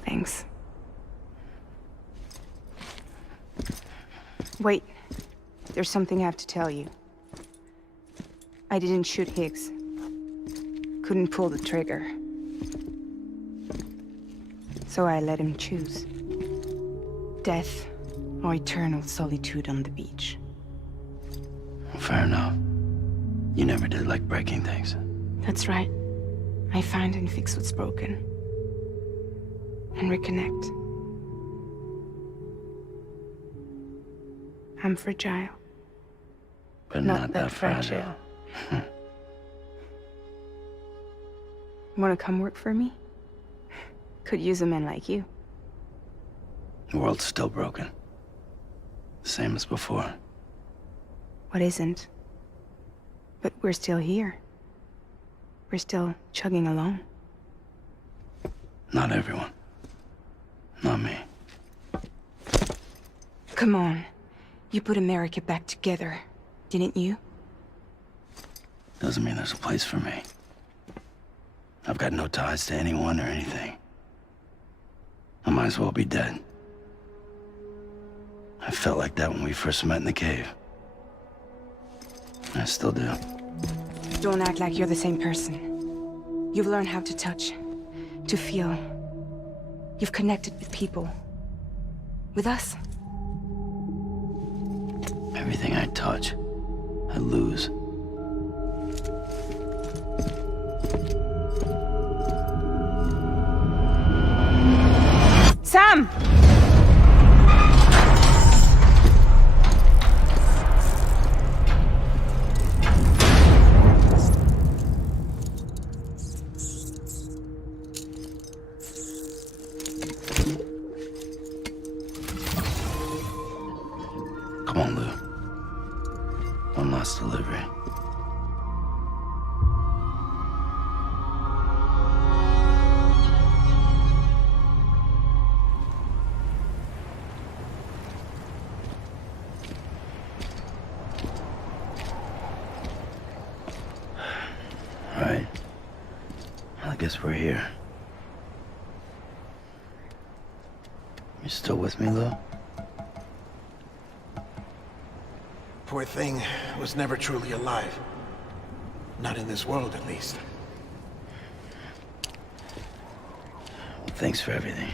Thanks. Wait. There's something I have to tell you. I didn't shoot Higgs. Couldn't pull the trigger. So I let him choose. Death or eternal solitude on the beach. Fair enough. You never did like breaking things. That's right. I find and fix what's broken. And reconnect. I'm fragile. But not that fragile. Wanna come work for me? Could use a man like you. The world's still broken. Same as before. What isn't? But we're still here. We're still chugging along. Not everyone. Not me. Come on. You put America back together, didn't you? Doesn't mean there's a place for me. I've got no ties to anyone or anything. I might as well be dead. I felt like that when we first met in the cave. I still do. Don't act like you're the same person. You've learned how to touch, to feel. You've connected with people. With us. Everything I touch, I lose. Sam! Come on, Lou. One last delivery. All right. I guess we're here. You still with me, Lou? Poor thing was never truly alive. Not in this world, at least. Well, thanks for everything.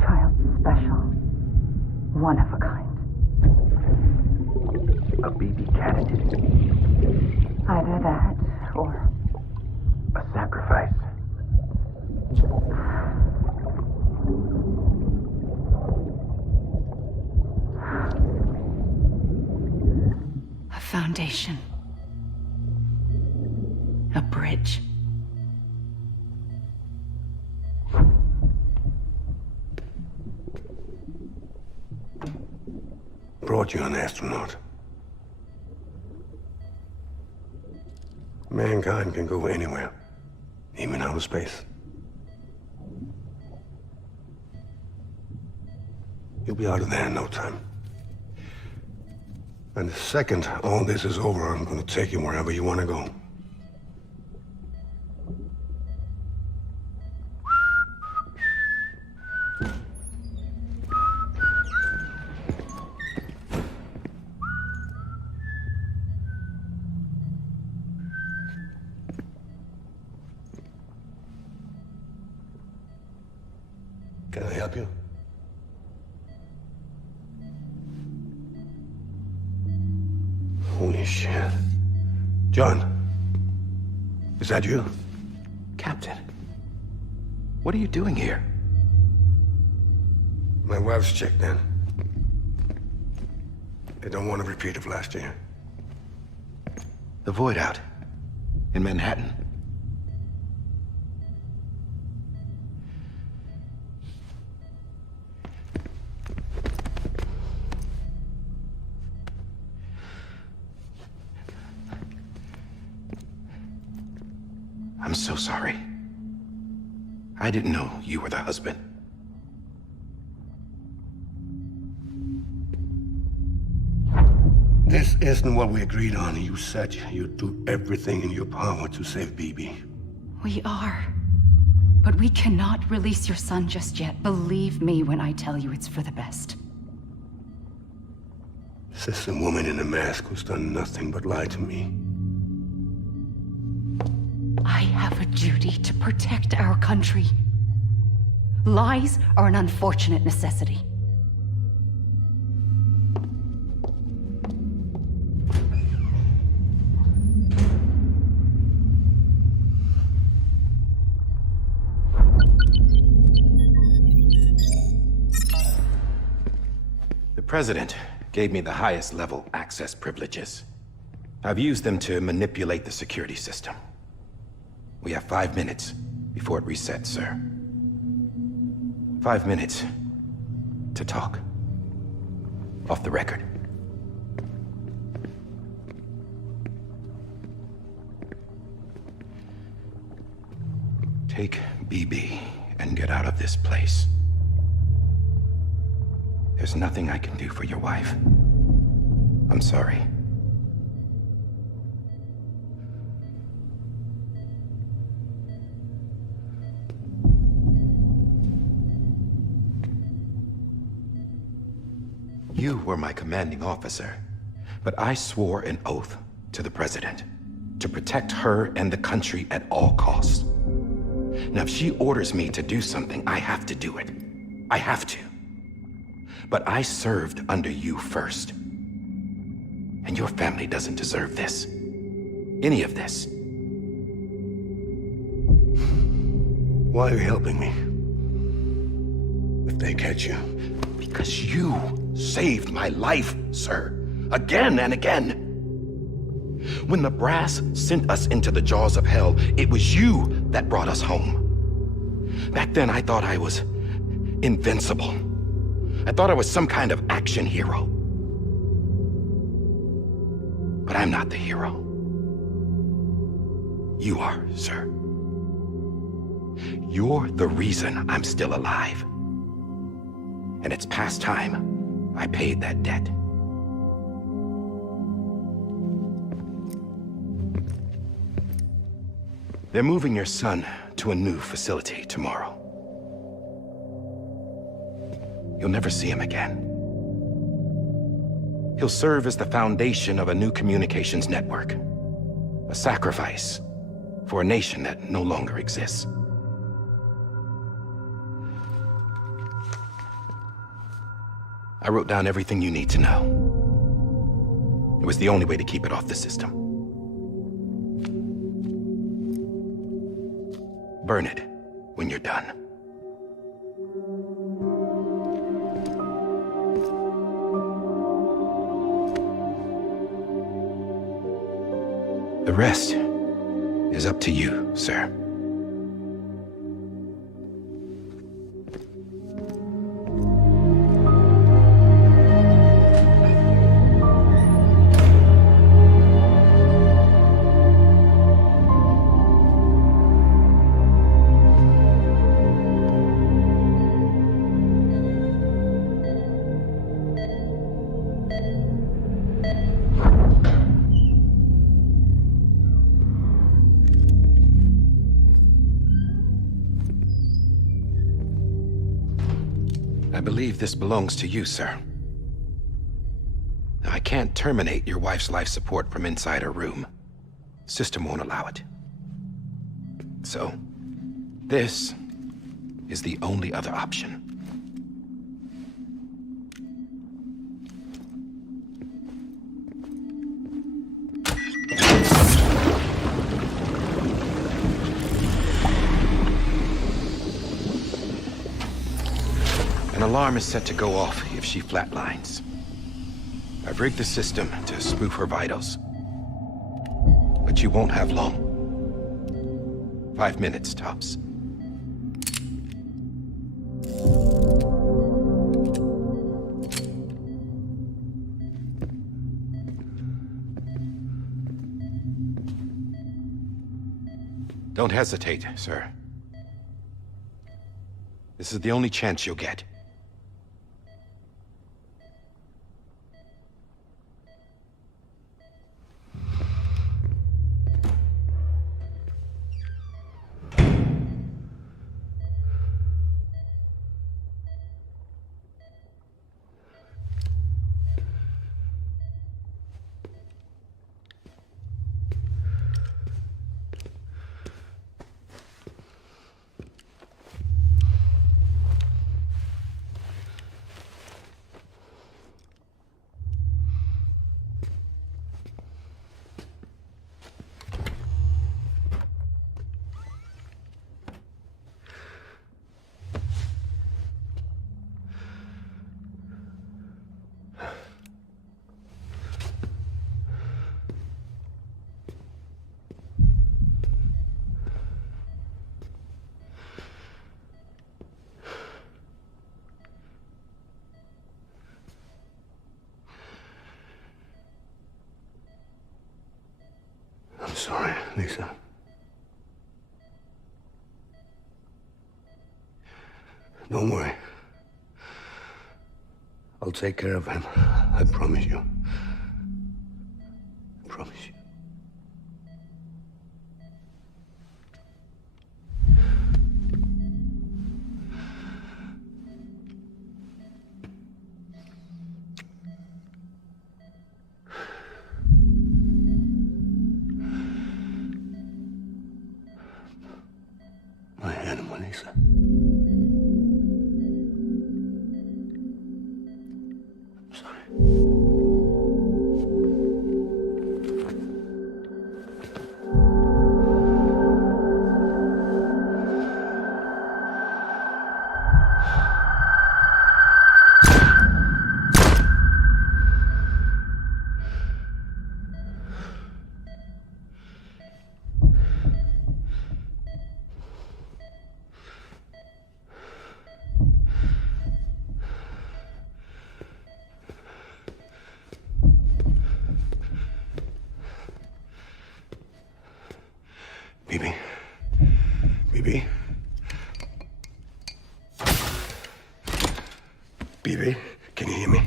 Child's special. One of a kind. A BB candidate. Either that, or a sacrifice. a foundation. A bridge. Brought you an astronaut. Mankind can go anywhere, even outer space. You'll be out of there in no time. And the second all this is over, I'm going to take you wherever you want to go. Can I help you? Holy shit. John, is that you? Captain, what are you doing here? My wife's checked in. They don't want a repeat of last year. The void out in Manhattan. I'm so sorry. I didn't know you were the husband. This isn't what we agreed on. You said you'd do everything in your power to save Bibi. We are. But we cannot release your son just yet. Believe me when I tell you it's for the best. This is a woman in a mask who's done nothing but lie to me. I have a duty to protect our country. Lies are an unfortunate necessity. The President gave me the highest level access privileges. I've used them to manipulate the security system. We have 5 minutes before it resets, sir. 5 minutes to talk. Off the record. Take BB and get out of this place. There's nothing I can do for your wife. I'm sorry. You were my commanding officer, but I swore an oath to the President to protect her and the country at all costs. Now, if she orders me to do something, I have to do it. I have to. But I served under you first. And your family doesn't deserve this. Any of this. Why are you helping me? If they catch you. Because you saved my life, sir. Again and again. When the brass sent us into the jaws of hell, it was you that brought us home. Back then, I thought I was invincible. I thought I was some kind of action hero. But I'm not the hero. You are, sir. You're the reason I'm still alive. And it's past time I paid that debt. They're moving your son to a new facility tomorrow. You'll never see him again. He'll serve as the foundation of a new communications network. A sacrifice for a nation that no longer exists. I wrote down everything you need to know. It was the only way to keep it off the system. Burn it when you're done. The rest is up to you, sir. I believe this belongs to you, sir. Now, I can't terminate your wife's life support from inside her room. The system won't allow it. So, this is the only other option. An alarm is set to go off if she flatlines. I've rigged the system to spoof her vitals. But you won't have long. 5 minutes, tops. Don't hesitate, sir. This is the only chance you'll get. I'm sorry, Lisa. Don't worry. I'll take care of him. I promise you. I promise you. My animal, Lisa. I'm sorry. Bibi? Bibi? Bibi, can you hear me?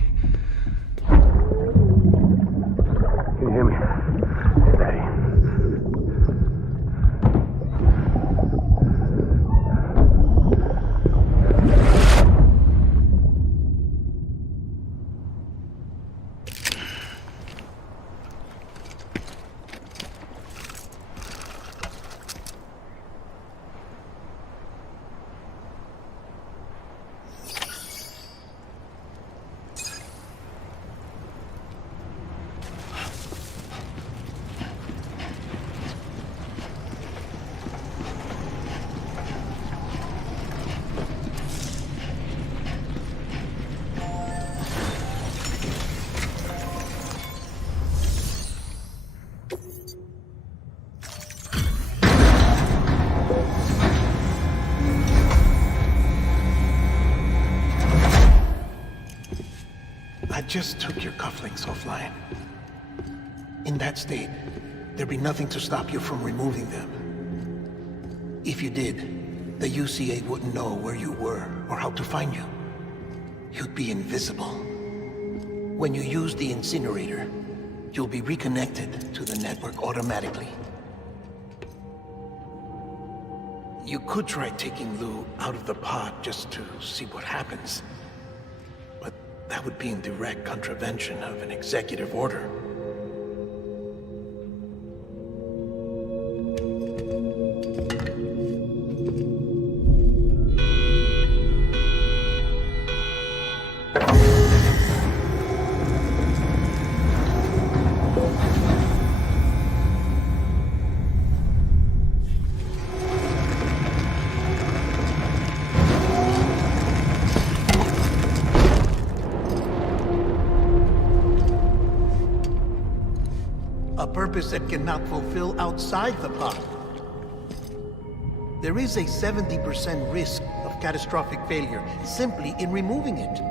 Can you hear me? Daddy. I just took your cufflinks offline. In that state, there'd be nothing to stop you from removing them. If you did, the UCA wouldn't know where you were or how to find you. You'd be invisible. When you use the incinerator, you'll be reconnected to the network automatically. You could try taking Lou out of the pod just to see what happens. But that would be in direct contravention of an executive order. A purpose that cannot fulfill outside the pod. There is a 70% risk of catastrophic failure simply in removing it.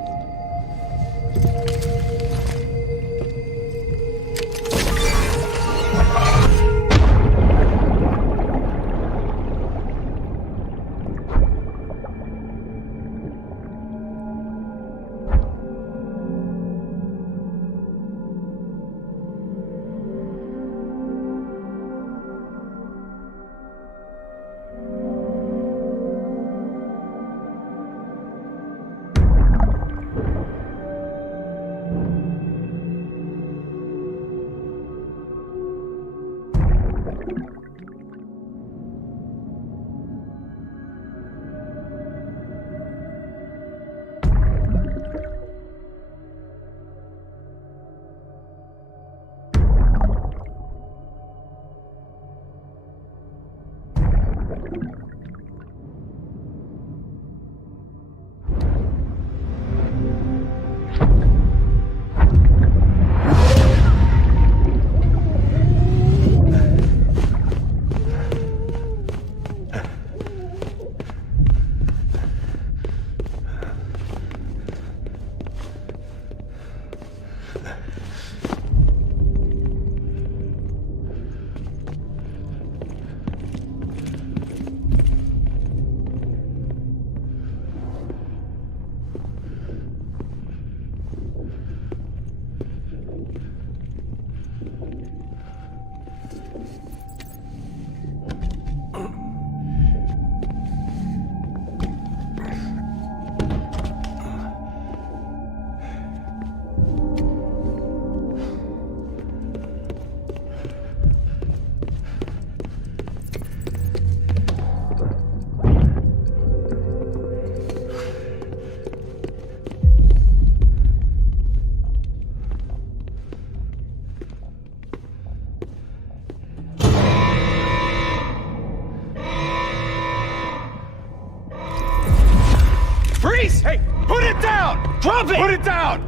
Drop it! Put it down!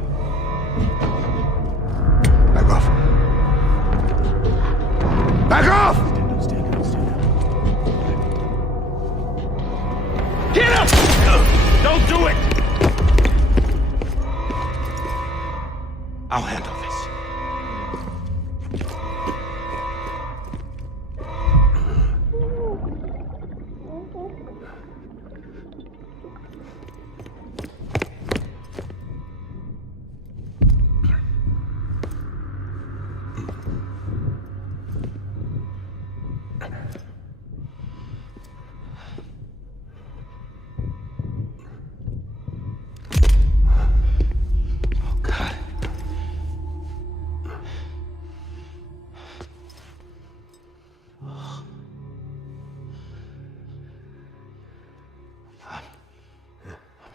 Back off. Back off! Get him! Don't do it! I'll handle this.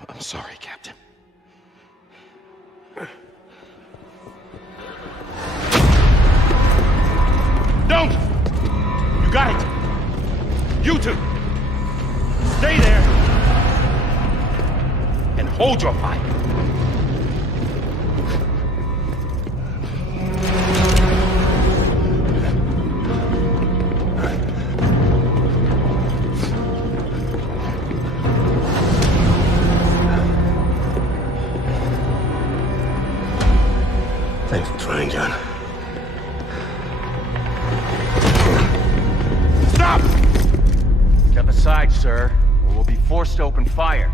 I'm sorry, Captain. Don't! You got it! You two! Stay there! And hold your fire! Thanks for trying, John. Stop! Step aside, sir, or we'll be forced to open fire.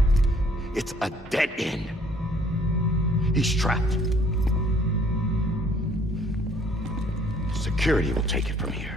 It's a dead end. He's trapped. Security will take it from here.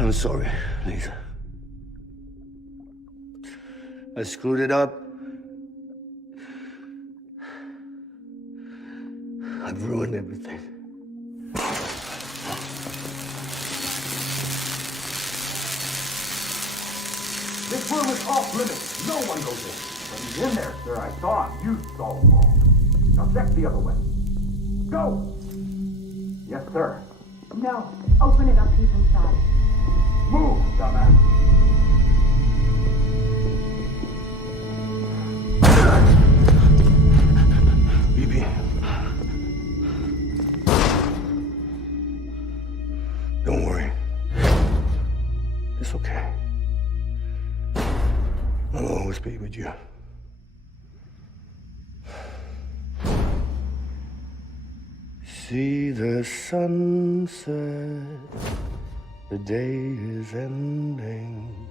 I'm sorry, Lisa. I screwed it up. I've ruined everything. This room is off limits. No one goes in. But he's in there, sir. I saw him. You saw him wrong. Now check the other way. Go! Yes, sir. No. Open it up. He's inside. Move, dumbass. BB. Don't worry. It's okay. I'll always be with you. See the sunset. The day is ending.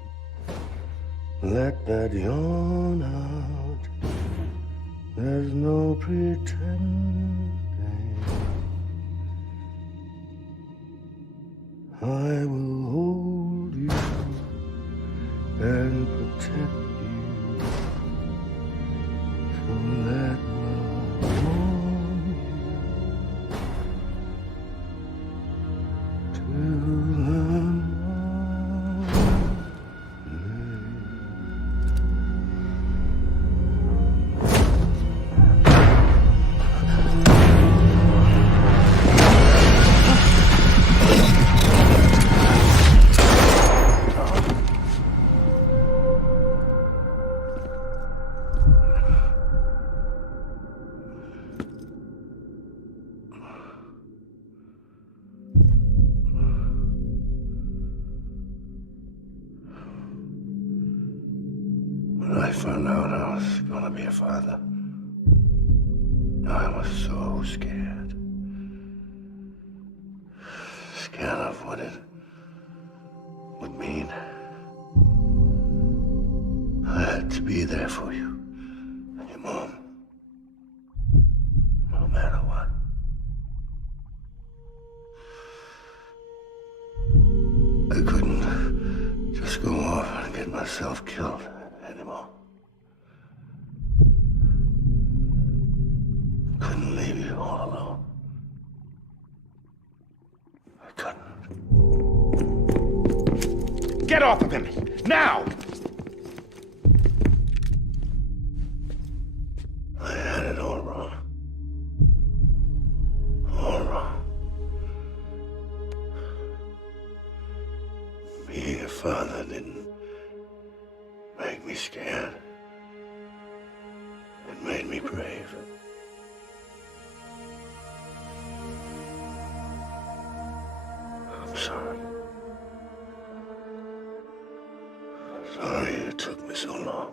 Let that yawn out. There's no pretending. I will hold you and protect you. So let love warm you. found out I was gonna be a father, I was so scared. Scared of what it would mean. I had to be there for you and your mom, no matter what. I couldn't just go off and get myself killed anymore. Couldn't leave you all alone. I couldn't. Get off of him! Now! I had it all wrong. All wrong. Being a father didn't make me scared. It made me brave. I'm sorry. Sorry it took me so long.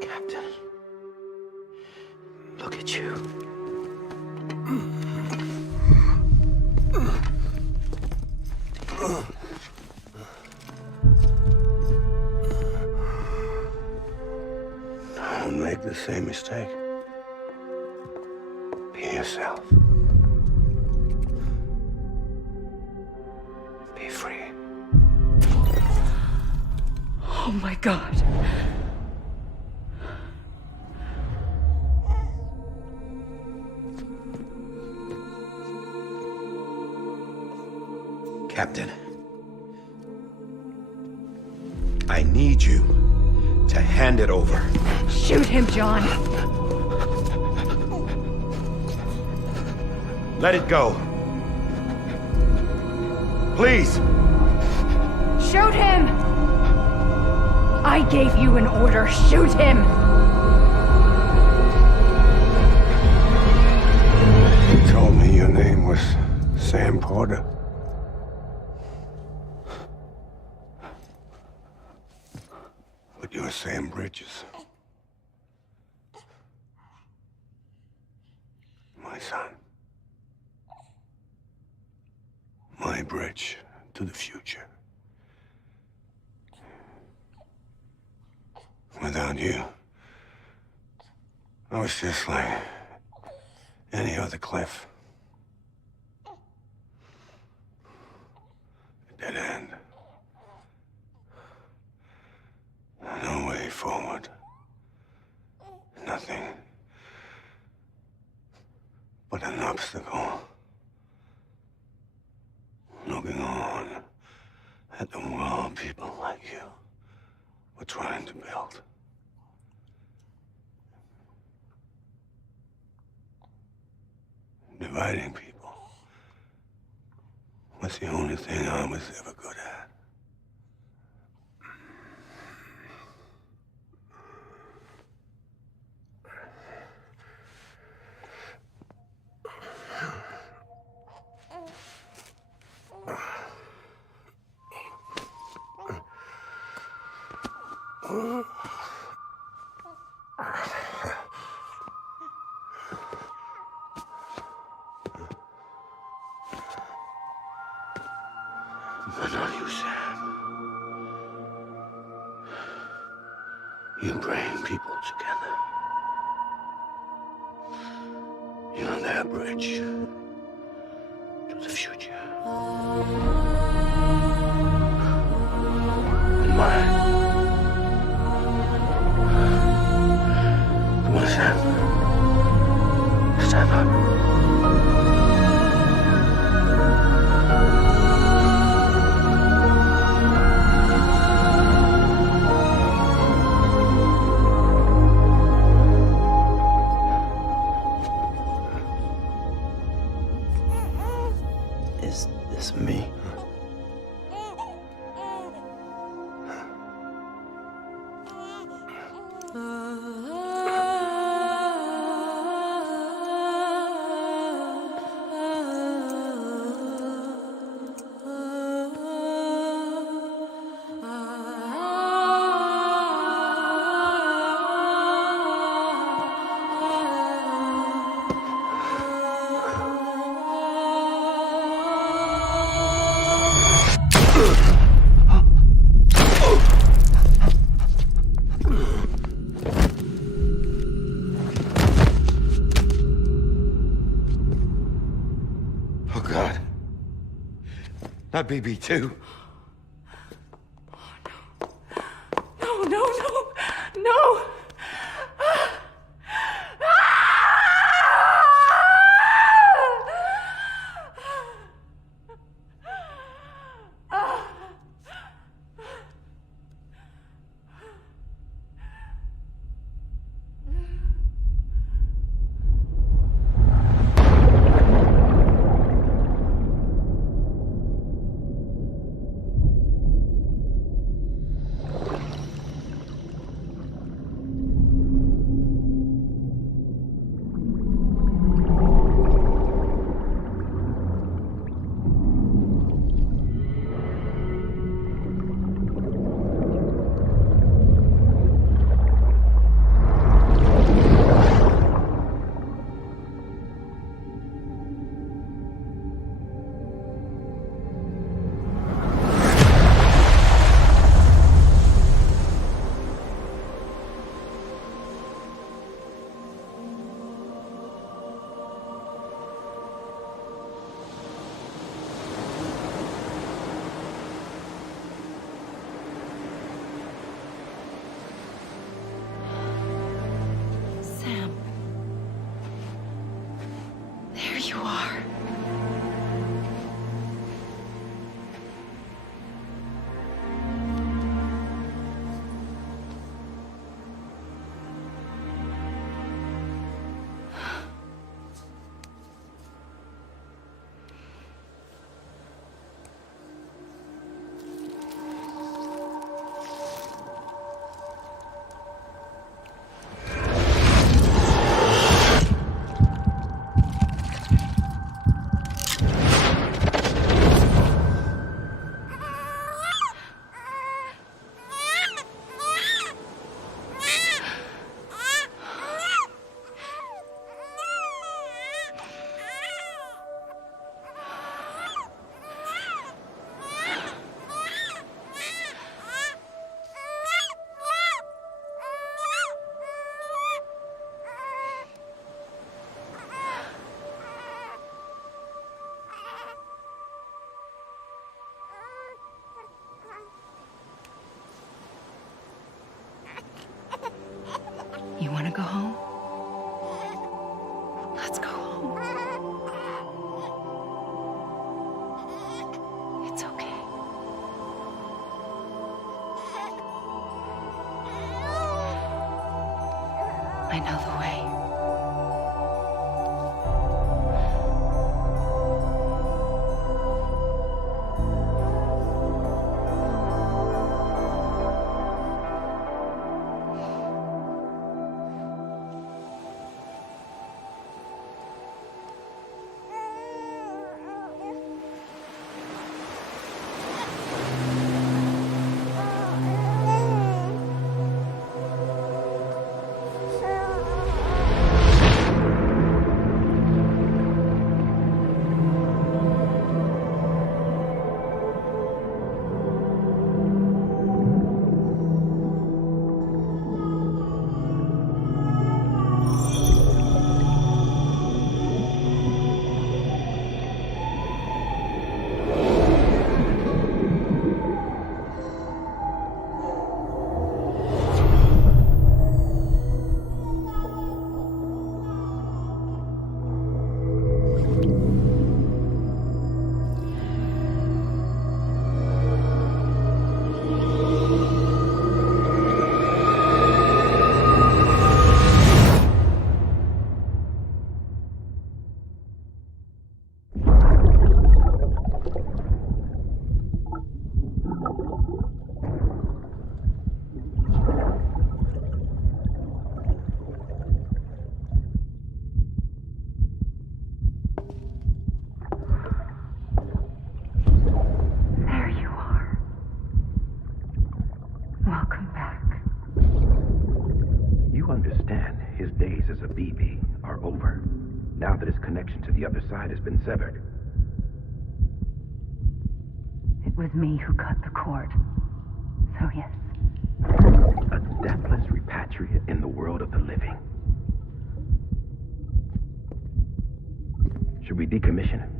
Captain, look at you. Don't make the same mistake. Be yourself. Be free. Oh my God. Captain, I need you to hand it over. Shoot him, John. Let it go. Please. Shoot him! I gave you an order. Shoot him! You told me your name was Sam Porter. But you're Sam Bridges. My son. My bridge to the future. Without you, I was just like any other cliff. A dead end. No way forward. Nothing but an obstacle. Looking on at the world people like you were trying to build. Dividing people was the only thing I was ever good at. But not you, Sam. You bring people together. You're their bridge to the future. And mine. Come on, Sam. Stand up. Is this me? God. Not BB2. No, no, no, no! You want to go home? Let's go home. It's okay. I know the way. Now that his connection to the other side has been severed. It was me who cut the cord. So yes. A deathless repatriate in the world of the living. Should we decommission him?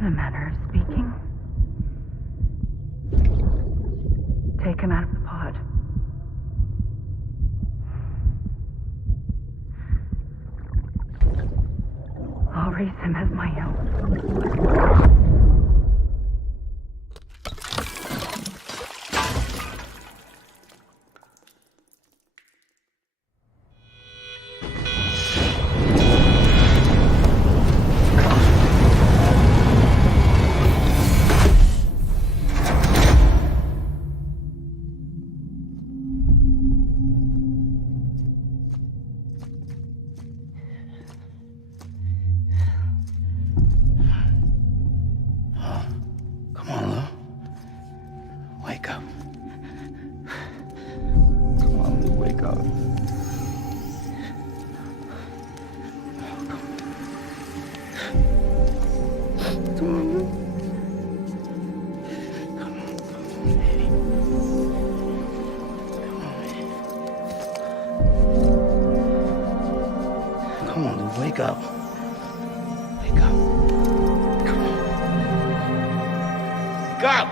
In a manner of speaking. Take him out of the pod. I'll raise him as my own. Come on, Lou. Wake up. Come on, Lou, wake up. Come on, Lou. Come on, Lou, wake up. Wake up. Come on. Wake up!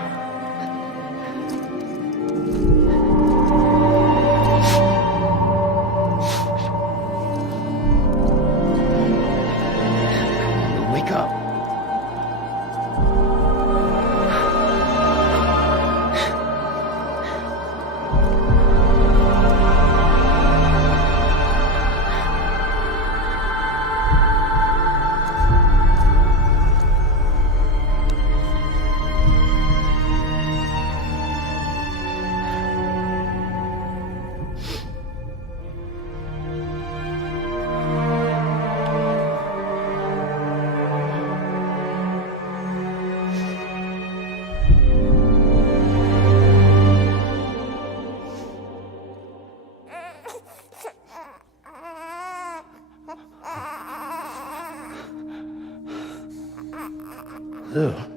Wake up. Lou.